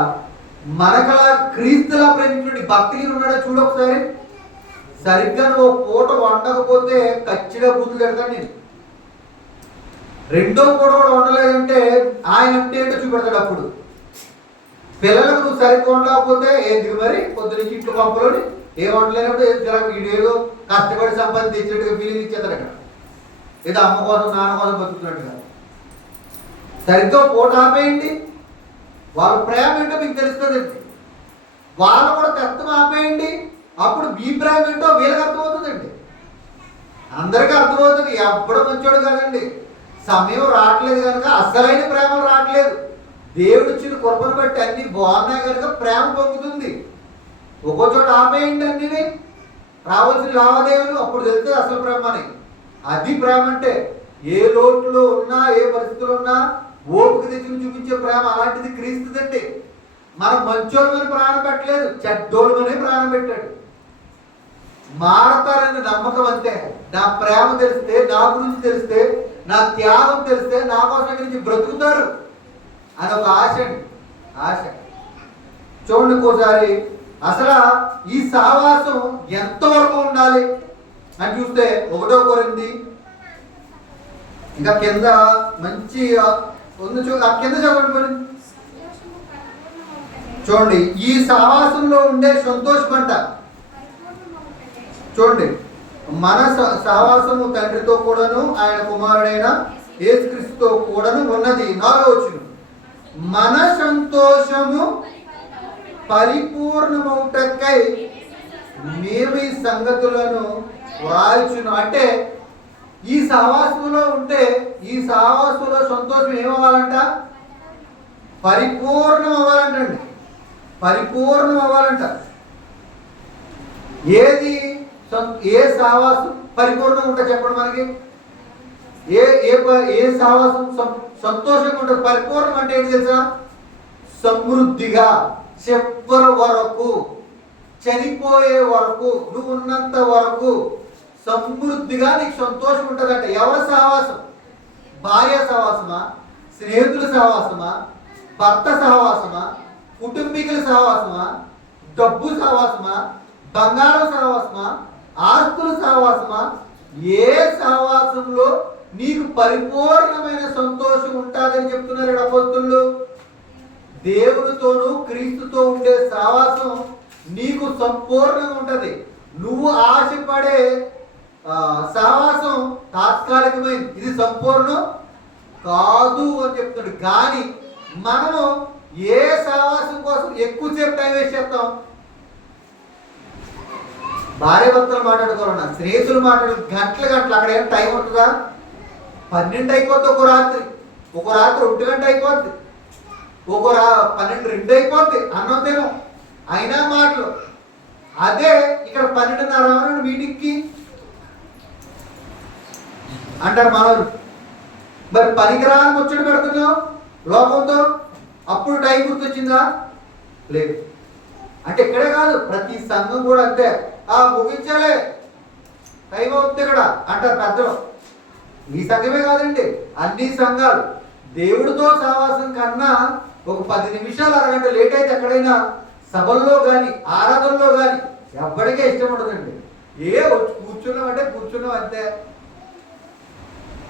మనకలా క్రీస్తులా ప్రేమించండి. భక్తిగా ఉన్నాడో చూడొకసారి. సరిగ్గా నువ్వు పూట వండకపోతే ఖచ్చితంగా బూతులు పెడతాను నేను. రెండో పూట కూడా వండలేదంటే ఆయన అంటే ఏంటో చూపెడతాడు. అప్పుడు పిల్లలకు నువ్వు సరిగ్గా వండకపోతే ఏంటి మరి, పొద్దునుంచి ఇంట్లో పంపలోని ఏం వండలేనప్పుడు వీడేదో కష్టపడి సంపాదించినట్టుగా ఫీలింగ్ ఇచ్చేస్తాడు. అక్కడ ఏదో అమ్మ కోసం నాన్న కోసం బతుకుతున్నట్టుగా. సరిగ్గా పూట ఆపేయండి, వాళ్ళ ప్రేమ ఏంటో మీకు తెలుస్తుందండి. వాళ్ళు కూడా తెత్తం ఆపేయండి, అప్పుడు మీ ప్రేమ ఏంటో వీళ్ళకి అర్థమవుతుందండి. అందరికీ అర్థమవుతుంది. ఎప్పుడు మంచోడు కాదండి, సమయం రావట్లేదు కనుక అసలైన ప్రేమ రావట్లేదు. దేవుడు ఇచ్చిన కృపను బట్టి అన్ని బాగున్నాయి కనుక ప్రేమ పొందుతుంది. ఒక్కో చోట ఆపేయండి అన్ని రావాల్సిన లావాదేవీలు, అప్పుడు తెలుస్తుంది అసలు ప్రేమ అని. అది ప్రేమ అంటే. ఏ లోటులో ఉన్నా, ఏ పరిస్థితులు ఉన్నా ఓపిక తెచ్చుకుని చూపించే ప్రేమ, అలాంటిది క్రీస్తుదండి. మనం మంచోళ్ళమని ప్రాణం పెట్టలేదు, చెడ్డోళ్ళమనే ప్రాణం పెట్టాడు. మారతారని నమ్మకం అంతే. నా ప్రేమ తెలిస్తే, నా గురించి తెలిస్తే, నా త్యాగం తెలిస్తే నా కోసం గురించి బ్రతుకుతారు అని ఒక ఆశ అండి, ఆశ. చూడండి ఇంకోసారి అసలు ఈ సహవాసం ఎంతవరకు ఉండాలి అని చూస్తే 1 కొరింథీ ఇంకా కింద మంచి ఉంది ఆ కింద చదవండి. చూడండి, ఈ సహవాసంలో ఉండే సంతోషం అంట. చూడండి, మన సహవాసము తండ్రితో కూడాను ఆయన కుమారుడైన యేసుక్రీస్తుతో కూడాను ఉన్నది. 4వ వచనం, మన సంతోషము పరిపూర్ణమవుటకై మేము ఈ సంగతులను వ్రాయుచును. అంటే ఈ సహవాసంలో ఉంటే, ఈ సహవాసంలో సంతోషం ఏమవ్వాలంట? పరిపూర్ణం అవ్వాలంటండి, పరిపూర్ణం అవ్వాలంట. ఏది ఏ సహవాసం పరిపూర్ణంగా ఉంటుంది చెప్పండి మనకి? ఏ ఏ ఏ సహవాసం సంతోషంగా ఉంటుంది? పరిపూర్ణం అంటే ఏంటి తెలుసా? సమృద్ధిగా, చివరి వరకు, చనిపోయే వరకు, నువ్వు ఉన్నంత వరకు సమృద్ధిగా నీకు సంతోషం ఉంటుందంట. ఎవరి సహవాసం? భార్య సహవాసమా, స్నేహితుల సహవాసమా, భర్త సహవాసమా, కుటుంబీకుల సహవాసమా, డబ్బు సహవాసమా, బంగారం సహవాసమా, ఆస్తుల సహవాసమా? ఏ సహవాసంలో నీకు పరిపూర్ణమైన సంతోషం ఉంటుందని చెప్తున్నారు అపోస్తలులు. దేవునితోనూ క్రీస్తుతో ఉండే సహవాసం నీకు సంపూర్ణంగా ఉంటుంది. నువ్వు ఆశపడే సహవాసం తాత్కాలికమైనది, ఇది సంపూర్ణం కాదు అని చెప్తున్నాడు. కానీ మనము ఏ సహవాసం కోసం ఎక్కువసేపు టైం వేస్ట్ చేస్తాం? భార్య భర్తలు మాట్లాడుకోవాలన్నా, స్నేహితులు గంటలు అక్కడ ఏం టైం ఉంటుందా? 12 అయిపోద్ది ఒక రాత్రి 1 గంట అయిపోద్ది, 12, 2 అయిపోద్ది అన్నం తినం, అయినా మాటలు. అదే ఇక్కడ 12:30 మీటింగ్కి అంటారు మనోరు. మరి పనికిరాని ముచ్చట పెడుతున్నావు లోకంతో, అప్పుడు టైం గుర్తొచ్చిందా? లేదు. అంటే ఇక్కడే కాదు, ప్రతి సంఘం కూడా అంతే. ముగించాలే, టైం అవుతుంది ఇక్కడ అంటారు పెద్దలు. ఈ సంఘమే కాదండి, అన్ని సంఘాలు. దేవుడితో సహవాసం కన్నా ఒక 10 నిమిషాలు అరగంట లేట్ అయితే ఎక్కడైనా సభల్లో కానీ ఆరాధనలో కానీ ఎవ్వడికే ఇష్టం ఉండదండి. కూర్చున్నామంటే కూర్చున్నాం అంతే.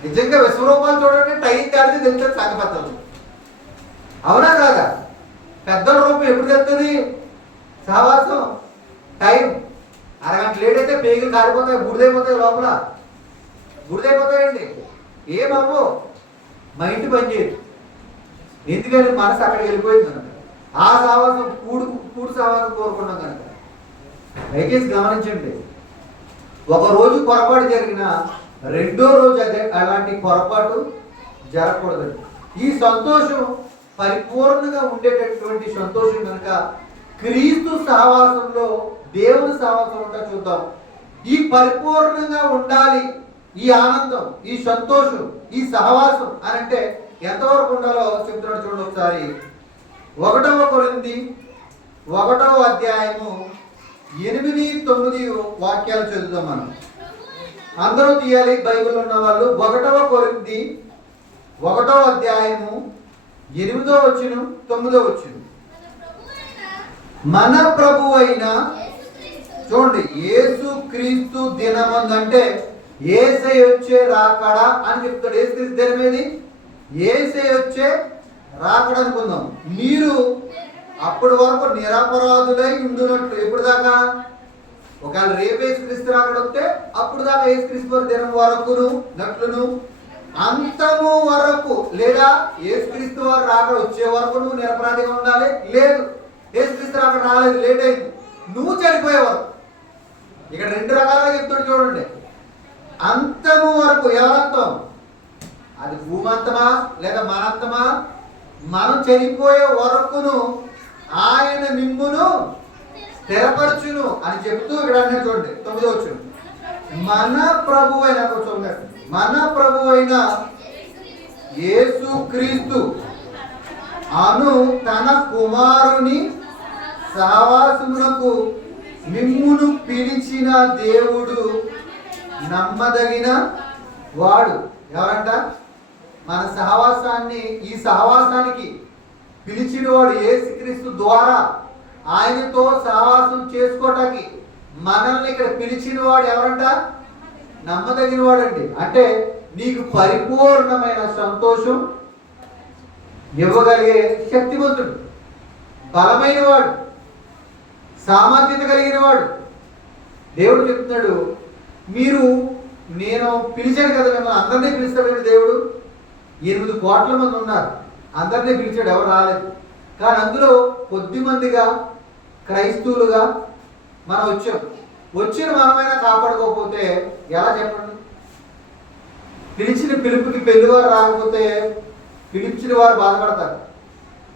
నిజంగా విశ్వరూపాలు చూడండి, టైం దాడితే తెలుస్తుంది సంఘపత్రం. అవునా కాదా? పెద్దల రూపం ఎప్పుడు తెలుస్తుంది? సహవాసం టైం అరగంట లేట్ అయితే పేగులు కారిపోతాయి, బుడిదైపోతాయి, లోపల బుడిదైపోతాయండి. ఏమమ్మో మైండ్ పనిచేయదు. ఎందుకంటే మనసు అక్కడికి వెళ్ళిపోయింది కనుక. ఆ సహవాసం కూడు సహవాసం కోరుకున్నాం కనుక. దయచేసి గమనించండి, ఒకరోజు పొరపాటు జరిగిన రెండో రోజు అదే అలాంటి పొరపాటు జరగకూడదండి. ఈ సంతోషం పరిపూర్ణంగా ఉండేటటువంటి సంతోషం కనుక క్రీస్తు సహవాసంలో దేవుని సహవాసం ఉంటా చూద్దాం. ఈ పరిపూర్ణంగా ఉండాలి, ఈ ఆనందం, ఈ సంతోషం, ఈ సహవాసం అని అంటే ఎంతవరకు ఉండాలో చెప్తున్నాడు చూడండి ఒకసారి. 1 కొరింథీ 1వ అధ్యాయము 8-9 వాక్యాలు చదువుతాం మనం. అందరూ తీయాలి బైబిల్ ఉన్న వాళ్ళు. 1 కొరింథీ 1వ అధ్యాయము 8వ వచనం 9వ వచనం. మన ప్రభు అయిన చూడండి, యేసు క్రీస్తు దినమందు అంటే యేసై వచ్చే రాకడా అని చెప్తాడు. యేసు క్రీస్తు దినం ఏది? యేసై వచ్చే రాకడా అనుకుందాం. మీరు అప్పటి వరకు నిరపరాధులై ఉండునట్లు. ఎప్పుడు దాకా? ఒకవేళ రేపు యేసుక్రీస్తు రాకడ వస్తే అప్పుడు దాకా యేసుక్రీస్తు దినం వరకును నట్లును, అంతము వరకు లేదా యేసుక్రీస్తు వారు రాకడ వచ్చే వరకు నువ్వు నిరపరాధిగా ఉండాలి. లేదు, యేసుక్రీస్తు రాకడ రాలేదు, లేట్ అయింది, నువ్వు చనిపోయేవారు. ఇక్కడ 2 రకాలుగా చెప్తాడు చూడండి. అంతము వరకు ఎవరంతం? అది భూమంతమా లేదా మనంతమా? మనం చనిపోయే వరకును ఆయన మిమ్మును స్థిరపరచును అని చెప్తూ ఇక్కడ అన్నీ చూడండి 9వ వచనం. మన ప్రభు అయిన చూడండి, మన ప్రభు అయిన యేసు క్రీస్తు అను తన కుమారుని సహవాసమునకు మిమ్మును పిలిచిన దేవుడు నమ్మదగిన వాడు. ఎవరంట? మన సహవాసాన్ని, ఈ సహవాసానికి పిలిచిన వాడు యేసుక్రీస్తు ద్వారా ఆయనతో సహవాసం చేసుకోవటానికి మనల్ని ఇక్కడ పిలిచిన వాడు ఎవరంట? నమ్మదగిన వాడండి. అంటే నీకు పరిపూర్ణమైన సంతోషం ఇవ్వగలిగే శక్తివంతుడు, బలమైన వాడు, సామర్థ్యత కలిగిన వాడు. దేవుడు చెప్తున్నాడు, మీరు నేను పిలిచాను కదా మిమ్మల్ని, అందరినీ పిలుస్తాడు దేవుడు. 8 కోట్ల మంది ఉన్నారు, అందరినీ పిలిచాడు, ఎవరు రాలేదు. కానీ అందులో కొద్దిమందిగా క్రైస్తవులుగా మనం వచ్చిన మనమైనా కాపాడుకోకపోతే ఎలా చెప్పండి? పిలిచిన పిలుపుకి పెళ్లివారు రాకపోతే పిలిచిన వారు బాధపడతారు,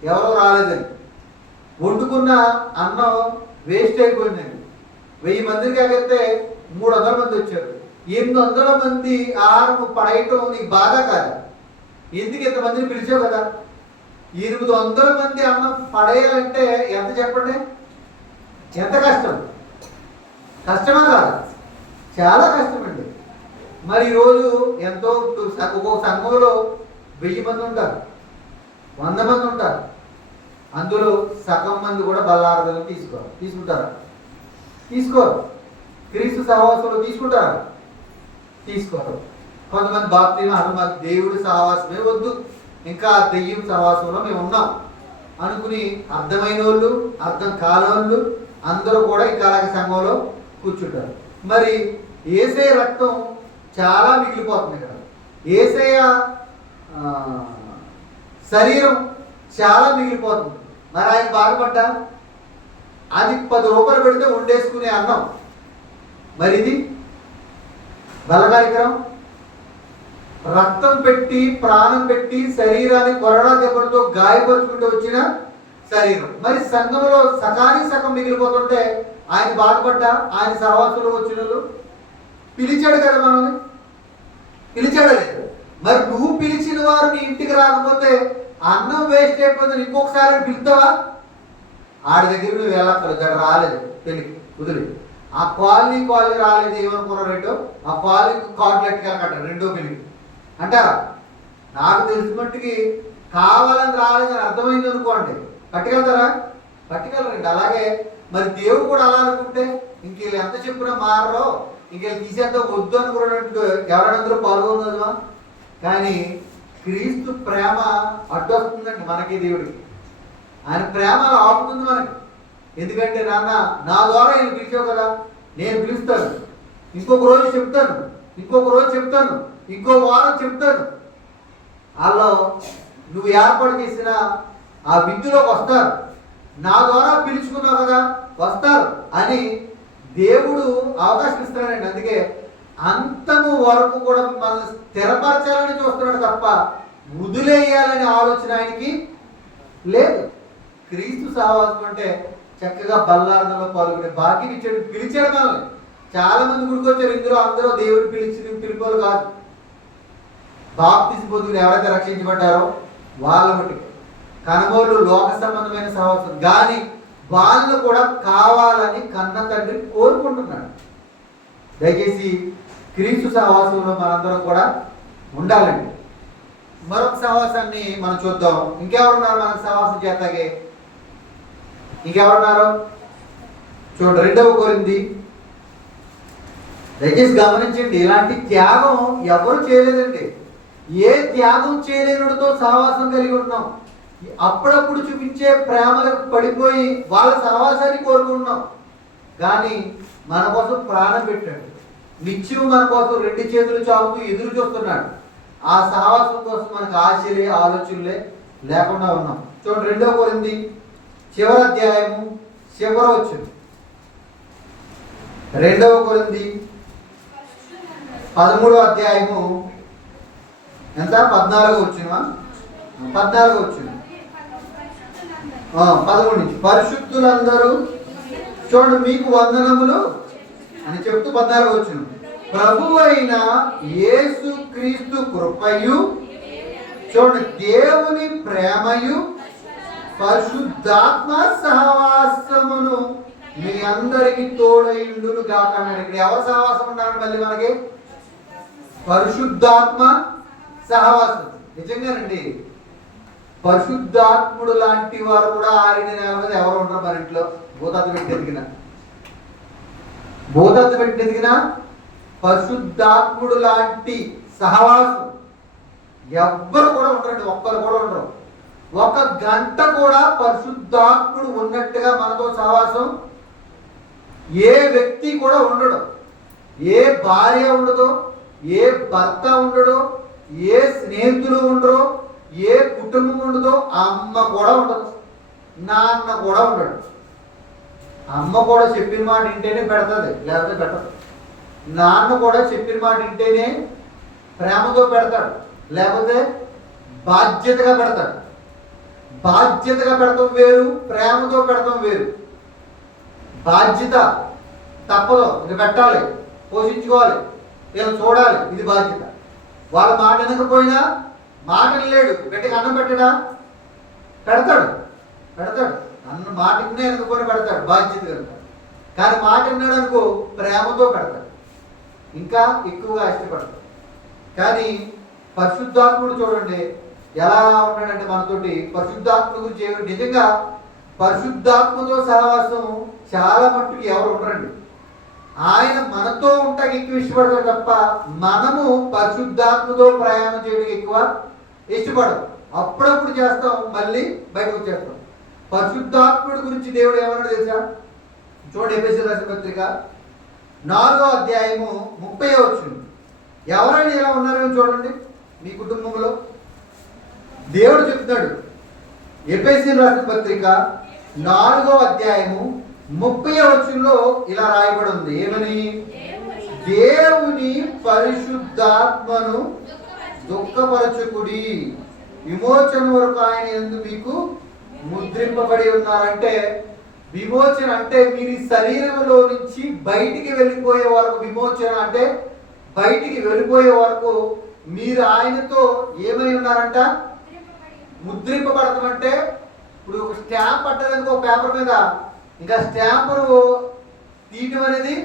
ఎవరో రాలేదని. వండుకున్న అన్నం వేస్ట్ అయిపోయిందండి. 1000 మందికి ఎగితే 300 మంది వచ్చారు. 800 మంది ఆహారం పడేయటం నీకు బాధ కాదు? ఎందుకు ఇంతమందిని పిలిచావు కదా? 800 మంది అన్నం పడేయాలంటే ఎంత చెప్పండి? ఎంత కష్టం? కష్టమా కాదు? చాలా కష్టమండి. మరి ఈరోజు ఎంతో ఒక్కొక్క సంఘంలో 1000 మంది ఉంటారు, 100 మంది ఉంటారు. అందులో సగం మంది కూడా బల్లారదలు తీసుకుంటారా? తీసుకోరు. క్రీస్తు సహవాసంలో తీసుకుంటారా? తీసుకోరు. కొంతమంది బాప్తిజం మాకు దేవుడి సహవాసమే వద్దు, ఇంకా దెయ్యం సహవాసంలో మేము ఉన్నాం అనుకుని అర్థమైన వాళ్ళు, అర్థం కాని వాళ్ళు అందరూ కూడా ఇంకా అలాగే సంఘంలో కూర్చుంటారు. మరి యేసయ్య రక్తం చాలా మిగిలిపోతుంది కదా, యేసయ్య శరీరం చాలా మిగిలిపోతుంది. మరి ఆయన బాధపడ్డా? అది 10 రూపాయలు పెడితే వండేసుకునే అన్నం. మరి ఇది బలకారికరం. రక్తం పెట్టి ప్రాణం పెట్టి శరీరాన్ని కొరడా దెబ్బలతో గాయపరుచుకుంటూ వచ్చిన శరీరం. మరి సంఘంలో సగానికి సగం మిగిలిపోతుంటే ఆయన బాధపడ్డా? ఆయన సహవాసులు వచ్చిన పిలిచాడు కదా మనల్ని, పిలిచాడు లేదు. మరి నువ్వు పిలిచిన వారు నీ ఇంటికి రాకపోతే అన్నం వేస్ట్ అయిపోతుంది, ఇంకొకసారి పిలుతావా? ఆడి దగ్గర నువ్వు ఎలా కలుగుతాడు? రాలేదు, పెళ్ళికి కుదిరి ఆ కాలనీ రాలేదు. ఏమనుకున్నారంటో ఆ కాలనీ కాంట్రాక్ట్కి వెళ్ళకంటారు రెండో పెళ్ళికి. అంటారా? నాకు తెలిసిన మట్టుకి కావాలని రాలేదని అర్థమైంది అనుకోండి, పట్టుకెళ్తారా? పట్టుకెళ్ళరండి. అలాగే మరి దేవుడు కూడా అలా అనుకుంటే ఇంక వీళ్ళు ఎంత చెప్పినా మారరో, ఇంక వీళ్ళు తీసేద్దాం వద్దు అనుకున్నట్టు ఎవరైనా పాల్గొనదా? కానీ క్రీస్తు ప్రేమ అడ్డొస్తుందండి మనకి, దేవుడికి. ఆయన ప్రేమ అలా ఆపుతుంది మనకి. ఎందుకంటే నాన్న నా ద్వారా వీళ్ళు పిలిచావు కదా, నేను పిలుస్తాను, ఇంకొక రోజు చెప్తాను, ఇంకొక రోజు చెప్తాను, ఇంకో వారం చెప్తాను. వాళ్ళు నువ్వు ఏర్పాటు చేసిన ఆ విద్యలోకి వస్తారు, నా ద్వారా పిలుచుకున్నావు కదా వస్తారు అని దేవుడు అవకాశం ఇస్తున్నాడండి. అందుకే అంతము వరకు కూడా మనల్ని స్థిరపరచాలని చూస్తున్నాడు తప్ప వదిలేయాలనే ఆలోచన ఆయనకి లేదు. క్రీస్తు సహవాసం అంటే చక్కగా బల్లారంలో పాల్గొనే భాగ్యం ఇచ్చాడు, పిలిచాడు మనల్ని. చాలా మంది గుడికొచ్చారు, ఇందులో అందరూ దేవుడు పిలిచిన పిలుపులు కాదు. బాప్తిస్మ పొందుకుని ఎవరైతే రక్షించబడ్డారో వాళ్ళ మటుకు కనబోలు లోక సంబంధమైన సహవాసం, కానీ వాళ్ళు కూడా కావాలని కన్న తండ్రి కోరుకుంటున్నాడు. దయచేసి క్రీస్తు సహవాసంలో మనందరం కూడా ఉండాలండి. మరొక సహవాసాన్ని మనం చూద్దాం. ఇంకెవరున్నారు మనకు సహవాసం చేతగే? ఇంకెవరున్నారు చూడండి, 2వ కొరింథీ. దయచేసి గమనించండి, ఇలాంటి త్యాగం ఎవరు చేయలేదండి. ఏ త్యాగం చేయలేనుడితో సహవాసం కలిగి ఉన్నాం. అప్పుడప్పుడు చూపించే ప్రేమలకు పడిపోయి వాళ్ళ సహవాసాన్ని కోరుకుంటున్నాం. కానీ మన కోసం ప్రాణం పెట్టాడు, నిత్యం మన కోసం 2 చేతులు చాపుతూ ఎదురు చూస్తున్నాడు. ఆ సహవాసం కోసం మనకు ఆశలే ఆలోచనలే లేకుండా ఉన్నాం. చూడండి 2వ కొరింథీ చివరి అధ్యాయము చివర వచ్చింది. 2వ కొరింథీ 13వ అధ్యాయము ఎంత? 14వ వచ్చిన 14వ వచ్చిన 13 నుంచి పరిశుద్ధులందరూ చూడండి మీకు వందనములు అని చెప్తూ 14వ వచ్చిన ప్రభువు అయిన యేసు క్రీస్తు కృపయు చూడండి దేవుని ప్రేమయు పరిశుద్ధాత్మ సహవాసమును మీ అందరికి తోడైండును గాక. ఇక్కడ ఎవరు సహవాసం ఉన్నారు మళ్ళీ మనకి? పరిశుద్ధాత్మ సహవాసం. నిజంగానండి, పరిశుద్ధాత్ముడు లాంటి వారు కూడా ఆరిన నేల మీద ఎవరు ఉంటారు మన ఇంట్లో? భూతత్వ పెట్టి ఎదిగిన పరిశుద్ధాత్ముడు లాంటి సహవాసం ఎవ్వరు కూడా ఉంటారండి, ఒక్కరు కూడా ఉండరు. 1 గంట కూడా పరిశుద్ధాత్ముడు ఉన్నట్టుగా మనతో సహవాసం ఏ వ్యక్తి కూడా ఉండడు. ఏ భార్య ఉండదు, ఏ భర్త ఉండడు, ఏ స్నేహితులు ఉండరు, ఏ కుటుంబం ఉండదు, అమ్మ కూడా ఉండదు, నాన్న కూడా ఉండడు. అమ్మ కూడా చెప్పిన మాట వింటేనే పెడుతుంది, లేకపోతే పెట్టదు. నాన్న కూడా చెప్పిన మాట వింటేనే ప్రేమతో పెడతాడు, లేకపోతే బాధ్యతగా పెడతాడు. బాధ్యతగా పెడతాం వేరు, ప్రేమతో పెడతాం వేరు. బాధ్యత తప్పదు, ఇది పెట్టాలి, పోషించుకోవాలి, నేను చూడాలి, ఇది బాధ్యత. వాళ్ళ మాట వినకపోయినా మాట వినలేడు, గట్టిగా అన్నం పెట్టడా? పెడతాడు. అన్న మాట వినే అనుకోని పెడతాడు, బాధ్యత కనుక. కానీ మాట విన్నాడు అనుకో ప్రేమతో పెడతాడు, ఇంకా ఎక్కువగా ఇష్టపడతాడు. కానీ పరిశుద్ధాత్ముడు చూడండి ఎలా ఉన్నాడంటే మనతోటి. పరిశుద్ధాత్మ గురించి నిజంగా పరిశుద్ధాత్మతో సహవాసం చాలా మట్టుకు ఎవరు ఉండరండి. ఆయన మనతో ఉంటాకి ఎక్కువ ఇష్టపడతారు తప్ప మనము పరిశుద్ధాత్మతో ప్రయాణం చేయడానికి ఎక్కువ ఇష్టపడం. అప్పుడప్పుడు చేస్తాం, మళ్ళీ బయటకు వచ్చేస్తాం. పరిశుద్ధాత్ముడి గురించి దేవుడు ఏమన్నాడు తెలుసా? చూడండి ఎఫెసీయులకు రాసిన పత్రిక 4వ అధ్యాయము 30వ వచనం. ఎవరైనా ఎలా ఉన్నారో చూడండి మీ కుటుంబంలో. దేవుడు చెప్తున్నాడు, ఎఫెసీయులకు రాసిన పత్రిక 4వ అధ్యాయము 30వ వచనంలో ఇలా రాయబడి ఉంది. ఏమని? దేవుని పరిశుద్ధాత్మను దుఃఖపరచుకుడి, విమోచన వరకు ఆయన యందు మీకు ముద్రింపబడి ఉన్నారంటే, విమోచన అంటే మీరు శరీరంలో నుంచి బయటికి వెళ్ళిపోయే వరకు విమోచన అంటే బయటికి వెళ్ళిపోయే వరకు మీరు ఆయనతో ఏమై ఉన్నారంట? ముద్రింపబడతామంటే ఇప్పుడు ఒక స్టాంప్ పట్టడానికి ఒక పేపర్ మీద ఇంకా స్టాంపును తీయటం అనేది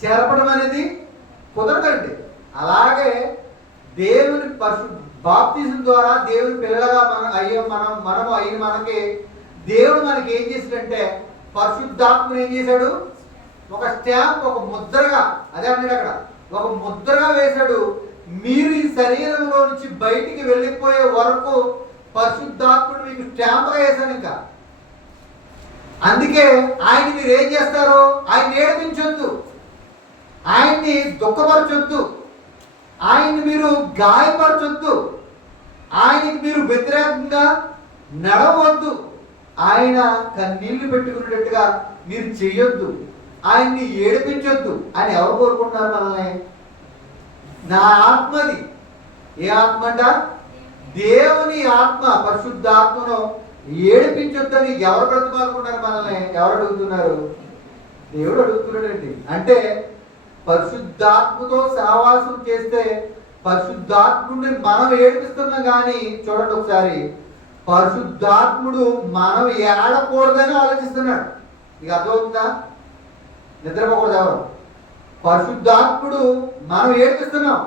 చెరపడం అనేది కుదరదండి. అలాగే దేవుని బాప్తిజం ద్వారా దేవుని పిల్లలుగా మనము అయిన మనకి దేవుడు మనకి ఏం చేశాడంటే పరిశుద్ధాత్మను ఏం చేశాడు? ఒక స్టాంప్, ఒక ముద్రగా, అదే అన్నాడు అక్కడ, ఒక ముద్రగా వేశాడు. మీరు ఈ శరీరంలో నుంచి బయటికి వెళ్ళిపోయే వరకు పరిశుద్ధాత్ముడు మీకు స్టాంప్గా వేశాను. ఇంకా అందుకే ఆయన మీరు ఏం చేస్తారు? ఆయన ఏడిపించొద్దు, ఆయన్ని దుఃఖపరచొద్దు, ఆయన్ని మీరు గాయపరచొద్దు, ఆయనకి మీరు వ్యతిరేకంగా నడవద్దు, ఆయన కన్నీళ్లు పెట్టుకునేటట్టుగా మీరు చెయ్యొద్దు, ఆయన్ని ఏడిపించొద్దు అని ఎవరు కోరుకుంటున్నారు మనల్ని? నా ఆత్మది. ఏ ఆత్మ అంట? దేవుని ఆత్మ, పరిశుద్ధాత్మను ఏడిపించొద్దని ఎవరు బ్రతుమాలుకుంటారు మనల్ని? ఎవరు అడుగుతున్నారు? దేవుడు అడుగుతున్నాడండి. అంటే పరిశుద్ధాత్మతో సహవాసం చేస్తే పరిశుద్ధాత్ముడిని మనం ఏడిపిస్తున్నాం. కానీ చూడండి ఒకసారి, పరిశుద్ధాత్ముడు మనం ఏడకూడదని ఆలోచిస్తున్నాడు. నీకు అర్థమవుతుందా? నిద్రపోకూడదు ఎవరు? పరిశుద్ధాత్ముడు మనం ఏడిపిస్తున్నాం.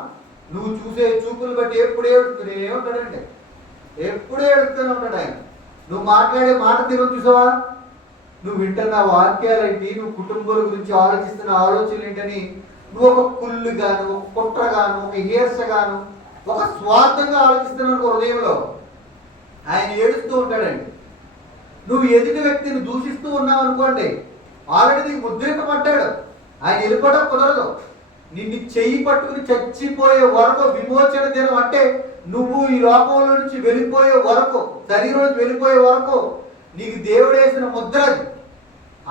నువ్వు చూసే చూపులు బట్టి ఎప్పుడు ఏడుస్తూనే ఉంటాడండి, ఎప్పుడు ఏడుస్తూనే ఉంటాడు ఆయన. నువ్వు మాట్లాడే మాట తీరు చూసావా? నువ్వు వింటున్న వాక్యాలేంటి, నువ్వు కుటుంబాల గురించి ఆలోచిస్తున్న ఆలోచనలు ఏంటని నువ్వు ఒక కుళ్ళుగాను, ఒక కుట్రగాను, ఒక హీర్షగాను, ఒక స్వార్థంగా ఆలోచిస్తున్నావు హృదయంలో. ఆయన ఏడుస్తూ ఉంటాడండి. నువ్వు ఎదుటి వ్యక్తిని దూషిస్తూ ఉన్నావు అనుకోండి, ఆల్రెడీ నీకు ముద్రింపబడ్డాడు. ఆయన వెళ్ళిపోవడం కుదరదు. నిన్ను చెయ్యి పట్టుకుని చచ్చిపోయే వరకు, విమోచన దినం అంటే నువ్వు ఈ లోకంలో నుంచి వెళ్ళిపోయే వరకు, శరీరం నుంచి వెళ్ళిపోయే వరకు నీకు దేవుడు వేసిన ముద్ర అది.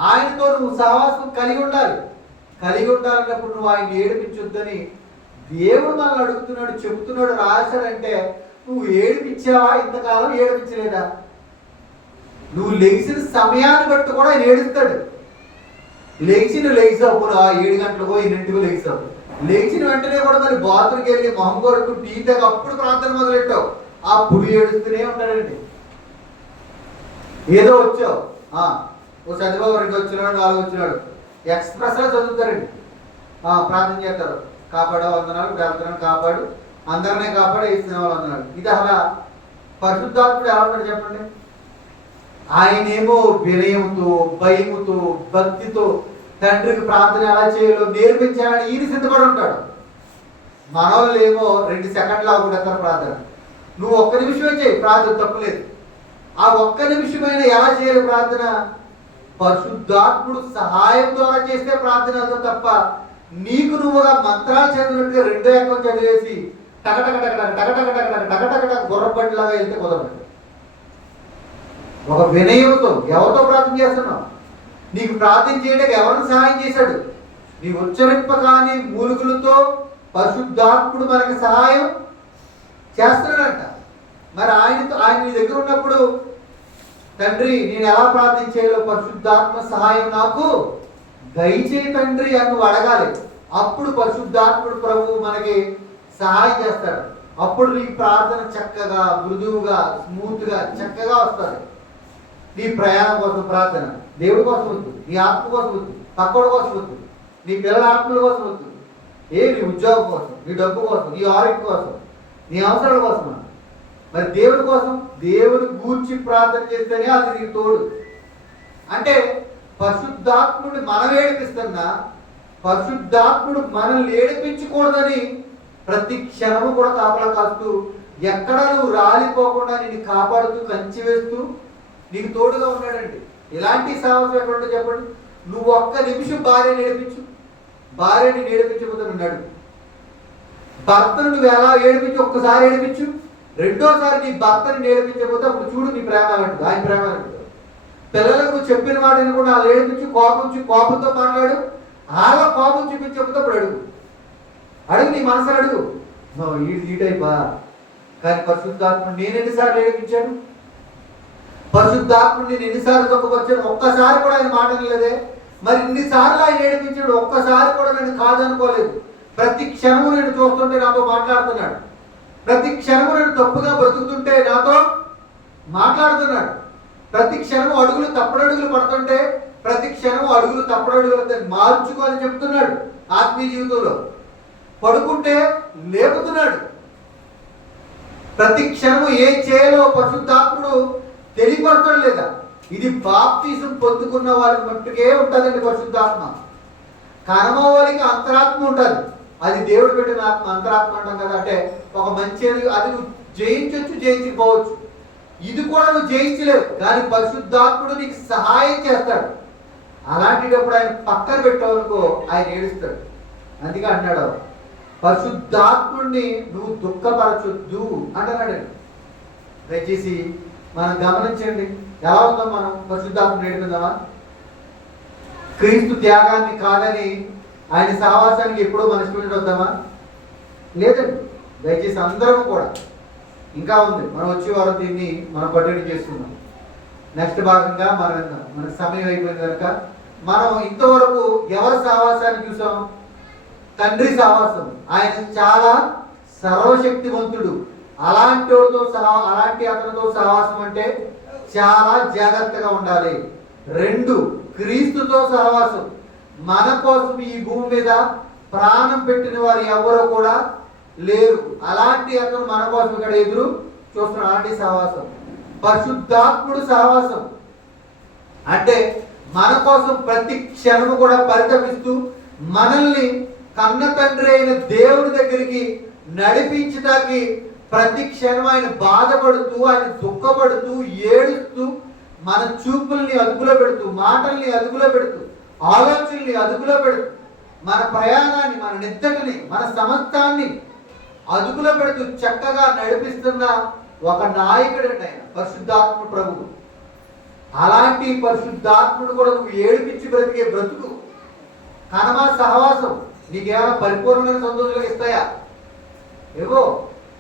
ఆయనతో నువ్వు సహవాసం కలిగి ఉండాలి. కలిగి ఉండాలన్నప్పుడు నువ్వు ఆయన ఏడిపించొద్దని దేవుడు మనల్ని అడుగుతున్నాడు, చెబుతున్నాడు, రాశాడంటే నువ్వు ఏడిపించావా? ఇంతకాలం ఏడిపించలేదా? నువ్వు లెగిసిన సమయాన్ని బట్టి కూడా ఆయన ఏడుస్తాడు. లేచావు కూడా 7 గంటలకో 8 లేచావు, లేచిన వెంటనే కూడా మరి బాత్రూమ్కి వెళ్ళి మొహం కొడుకు టీ తాగి అప్పుడు ప్రార్థన మొదలెట్టావు, అప్పుడు ఏడుస్తూనే ఉంటాడండి. ఏదో వచ్చావు, ఓ చంద్రబాబు 2 వచ్చినాడు 4 వచ్చినాడు, ఎక్స్ప్రెస్లో చదువుతారండి, ప్రార్థన చేస్తారు, కాపాడు వందనాలు, ప్రార్థన కాపాడు, అందరినీ కాపాడు, ఇస్తున్నాడు వందనాలు. ఇది అలా పరిశుద్ధాత్ముడు ఎలా ఉంటాడు చెప్పండి? ఆయనేమో వినయంతో, భయముతో, భక్తితో తండ్రికి ప్రార్థన ఎలా చేయాలో నేర్పించాలని ఈయన సిద్ధపడి ఉంటాడు. మనోళ్ళు ఏమో 2 సెకండ్లు అవ్వకూడదు ప్రార్థన. నువ్వు 1 నిమిషమే చేయి, ప్రార్థన తప్పులేదు. ఆ 1 నిమిషమైన ఎలా చేయాలి ప్రార్థన? పరిశుద్ధాత్ముడు సహాయం ద్వారా చేస్తే ప్రార్థన అవుతాం తప్ప నీకు నువ్వుగా మంత్రాలు చదివినట్టుగా 2 ఎక్కం చదివేసి టకటక గుర్రబండిలాగా వెళ్తే కుదరదు. ఒక వినయంతో ఎవరితో ప్రార్థన చేస్తున్నావు? నీకు ప్రార్థన చేయడానికి ఎవరిని సహాయం చేశాడు? నీ ఉచ్చరింప కాని మూలుగులతో పరిశుద్ధాత్ముడు మనకి సహాయం చేస్తున్నాడంట. మరి ఆయన నీ దగ్గర ఉన్నప్పుడు తండ్రి నేను ఎలా ప్రార్థన చేయాలో పరిశుద్ధాత్మ సహాయం నాకు దయచేయి తండ్రి అని నువ్వు అడగాలి. అప్పుడు పరిశుద్ధాత్ముడు ప్రభువు మనకి సహాయం చేస్తాడు. అప్పుడు నీ ప్రార్థన చక్కగా, మృదువుగా, స్మూత్గా, చక్కగా వస్తుంది. నీ ప్రయాణం కోసం ప్రార్థన దేవుడి కోసం వద్దు, నీ ఆత్మ కోసం వద్దు, పక్కడి కోసం వద్దు, నీ పిల్లల ఆత్మల కోసం వద్దు, నీ ఉద్యోగం కోసం, నీ డబ్బు కోసం, నీ ఆరోగ్యం కోసం, నీ అవసరాల కోసం. మరి దేవుడి కోసం, దేవుడి గూర్చి ప్రార్థన చేస్తేనే అది నీకు తోడు. అంటే పరిశుద్ధాత్ముడిని మనం ఏడిపిస్తున్నా పరిశుద్ధాత్ముడు మనల్ని ఏడిపించకూడదని ప్రతి క్షణము కూడా కాపలా కాస్తూ, ఎక్కడ నువ్వు రాలిపోకుండా నిన్ను కాపాడుతూ, కంచి వేస్తూ నీకు తోడుగా ఉన్నాడండి. ఇలాంటి సాహసం ఎక్కడుంటో చెప్పండి. నువ్వు 1 నిమిషం భార్యని ఏడిపించు, భార్యని ఏడిపించకపోతే ఉన్నాడు. భర్తను నువ్వు ఎలా ఏడిపించు, ఒక్కసారి ఏడిపించు, రెండోసారి నీ భర్తని ఏడిపించకపోతే అప్పుడు చూడు నీ ప్రేమ అంటుంది, ఆయన ప్రేమ అంటుంది. పిల్లలకు నువ్వు చెప్పిన మాటని కూడా వాళ్ళు ఏడిపించు, కోపంతో మాట్లాడు, వాళ్ళ కోపం చూపించకపోతే అప్పుడు అడుగు, నీ మనసు అడుగు, ఈ టైపా. కానీ పరిశుద్ధాత్ముడు నేను ఎన్నిసార్లు ఏడిపించాను, పరిశుద్ధాత్ముడు నేను ఎన్నిసార్లు దుఃఖపరిచాను, ఒక్కసారి కూడా ఆయన మాట వినలేదే. మరి ఇన్నిసార్లు ఆయన ఏడిపించాడు, ఒక్కసారి కూడా నేను కాదనుకోలేదు. ప్రతి క్షణము నేను చూస్తుంటే నాతో మాట్లాడుతున్నాడు, ప్రతి క్షణము నేను తప్పుగా బ్రతుకుతుంటే నాతో మాట్లాడుతున్నాడు, ప్రతి క్షణము అడుగులు తప్పుడడుగులు పడుతుంటే ప్రతి క్షణము అడుగులు తప్పుడడుగులు మార్చుకోని చెప్తున్నాడు. ఆత్మీయ జీవితంలో పడుకుంటే లేపుతున్నాడు, ప్రతి క్షణము ఏం చేయాలో పరిశుద్ధాత్ముడు తెలియపరచడం లేదా? ఇది బాప్తిజం పొందుకున్న వారికి మట్టుకే ఉంటుందండి పరిశుద్ధాత్మ. కనమవారికి అంతరాత్మ ఉంటుంది, అది దేవుడు పెట్టిన ఆత్మ, అంతరాత్మ అంటాం కదా. అంటే ఒక మంచి అది నువ్వు జయించవచ్చు, జయించకపోవచ్చు. ఇది కూడా నువ్వు జయించలేవు, కానీ పరిశుద్ధాత్ముడు నీకు సహాయం చేస్తాడు. అలాంటిటప్పుడు ఆయన పక్కన పెట్టావనుకో ఆయన ఏడుస్తాడు. అందుకే అన్నాడు పరిశుద్ధాత్ముడిని నువ్వు దుఃఖపరచొద్దు అంటున్నాడు. దయచేసి మనం గమనించండి, ఎలా ఉందాం మనం పరిశుద్ధాత్మను ఏడుకుందామా? క్రీస్తు త్యాగాన్ని కాదని ఆయన సహవాసానికి ఎప్పుడో మన స్టూడెంట్ వద్దామా? లేదండి. దయచేసి అందరం కూడా ఇంకా ఉంది, మనం వచ్చే వారం దీన్ని మనం కంటిన్యూ చేస్తున్నాం. నెక్స్ట్ భాగంగా మనకు సమయం అయిపోయింది కనుక మనం ఇంతవరకు ఎవరి సహవాసాన్ని చూసాం? తండ్రి సహవాసం. ఆయన చాలా సర్వశక్తివంతుడు. అలాంటి అతనితో సహవాసం అంటే చాలా జాగ్రత్తగా ఉండాలి. 2, క్రీస్తుతో సహవాసం. మన కోసం ఈ భూమి మీద ప్రాణం పెట్టిన వారు ఎవరో కూడా లేరు. అలాంటి అతను మన కోసం ఇక్కడ ఎదురు చూస్తున్నాడు. అలాంటి సహవాసం. పరిశుద్ధాత్ముడు సహవాసం అంటే మన కోసం ప్రతి క్షణము కూడా పరితపిస్తూ మనల్ని కన్న తండ్రి అయిన దేవుడి దగ్గరికి నడిపించడానికి ప్రతి క్షణం ఆయన బాధపడుతూ, ఆయన దుఃఖపడుతూ, ఏడుస్తూ, మన చూపుల్ని అదుపులో పెడుతూ, మాటల్ని అదుపులో పెడుతూ, ఆలోచనల్ని అదుపులో పెడుతూ, మన ప్రయాణాన్ని, మన నిద్దటిని, మన సమస్తాన్ని అదుపులో పెడుతూ చక్కగా నడిపిస్తున్న ఒక నాయకుడు అండి ఆయన, పరిశుద్ధాత్మ ప్రభువు. అలాంటి పరిశుద్ధాత్ముడు కూడా నువ్వు ఏడిపించి బ్రతికే బ్రతుకు కనమా సహవాసం నీకేమైనా పరిపూర్ణమైన సంతోషాలు ఇస్తాయా? ఏవో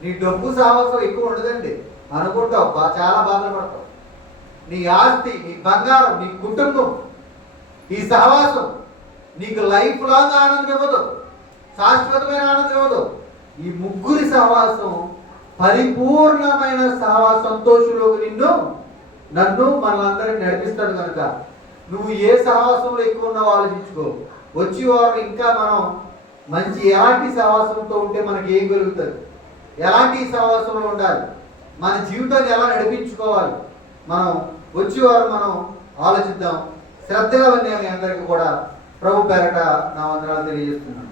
నీ డబ్బు సహవాసం ఎక్కువ ఉండదండి అనుకుంటావు, చాలా బాధలు పడతావు. నీ ఆస్తి, నీ బంగారం, నీ కుటుంబం, ఈ సహవాసం నీకు లైఫ్ లాంగ్ ఆనందం ఇవ్వదు, శాశ్వతమైన ఆనందం ఇవ్వదు. ఈ ముగ్గురి సహవాసం పరిపూర్ణమైన సంతోషంలోకి నన్ను మనందరినీ నడిపిస్తాడు. కనుక నువ్వు ఏ సహవాసంలో ఎక్కువ ఉన్నావో ఆలోచించుకో. వచ్చి వారు ఇంకా మనం మంచి ఎలాంటి సహవాసంతో ఉంటే మనకి ఏం కలుగుతుంది, ఎలాంటి సహవాసంలో ఉండాలి, మన జీవితాన్ని ఎలా నడిపించుకోవాలి, మనం వచ్చేవారు మనం ఆలోచిద్దాం. శ్రద్ధగా వినే మీ అందరికీ కూడా ప్రభు పేరట నా వందనాలు తెలియజేస్తున్నాను.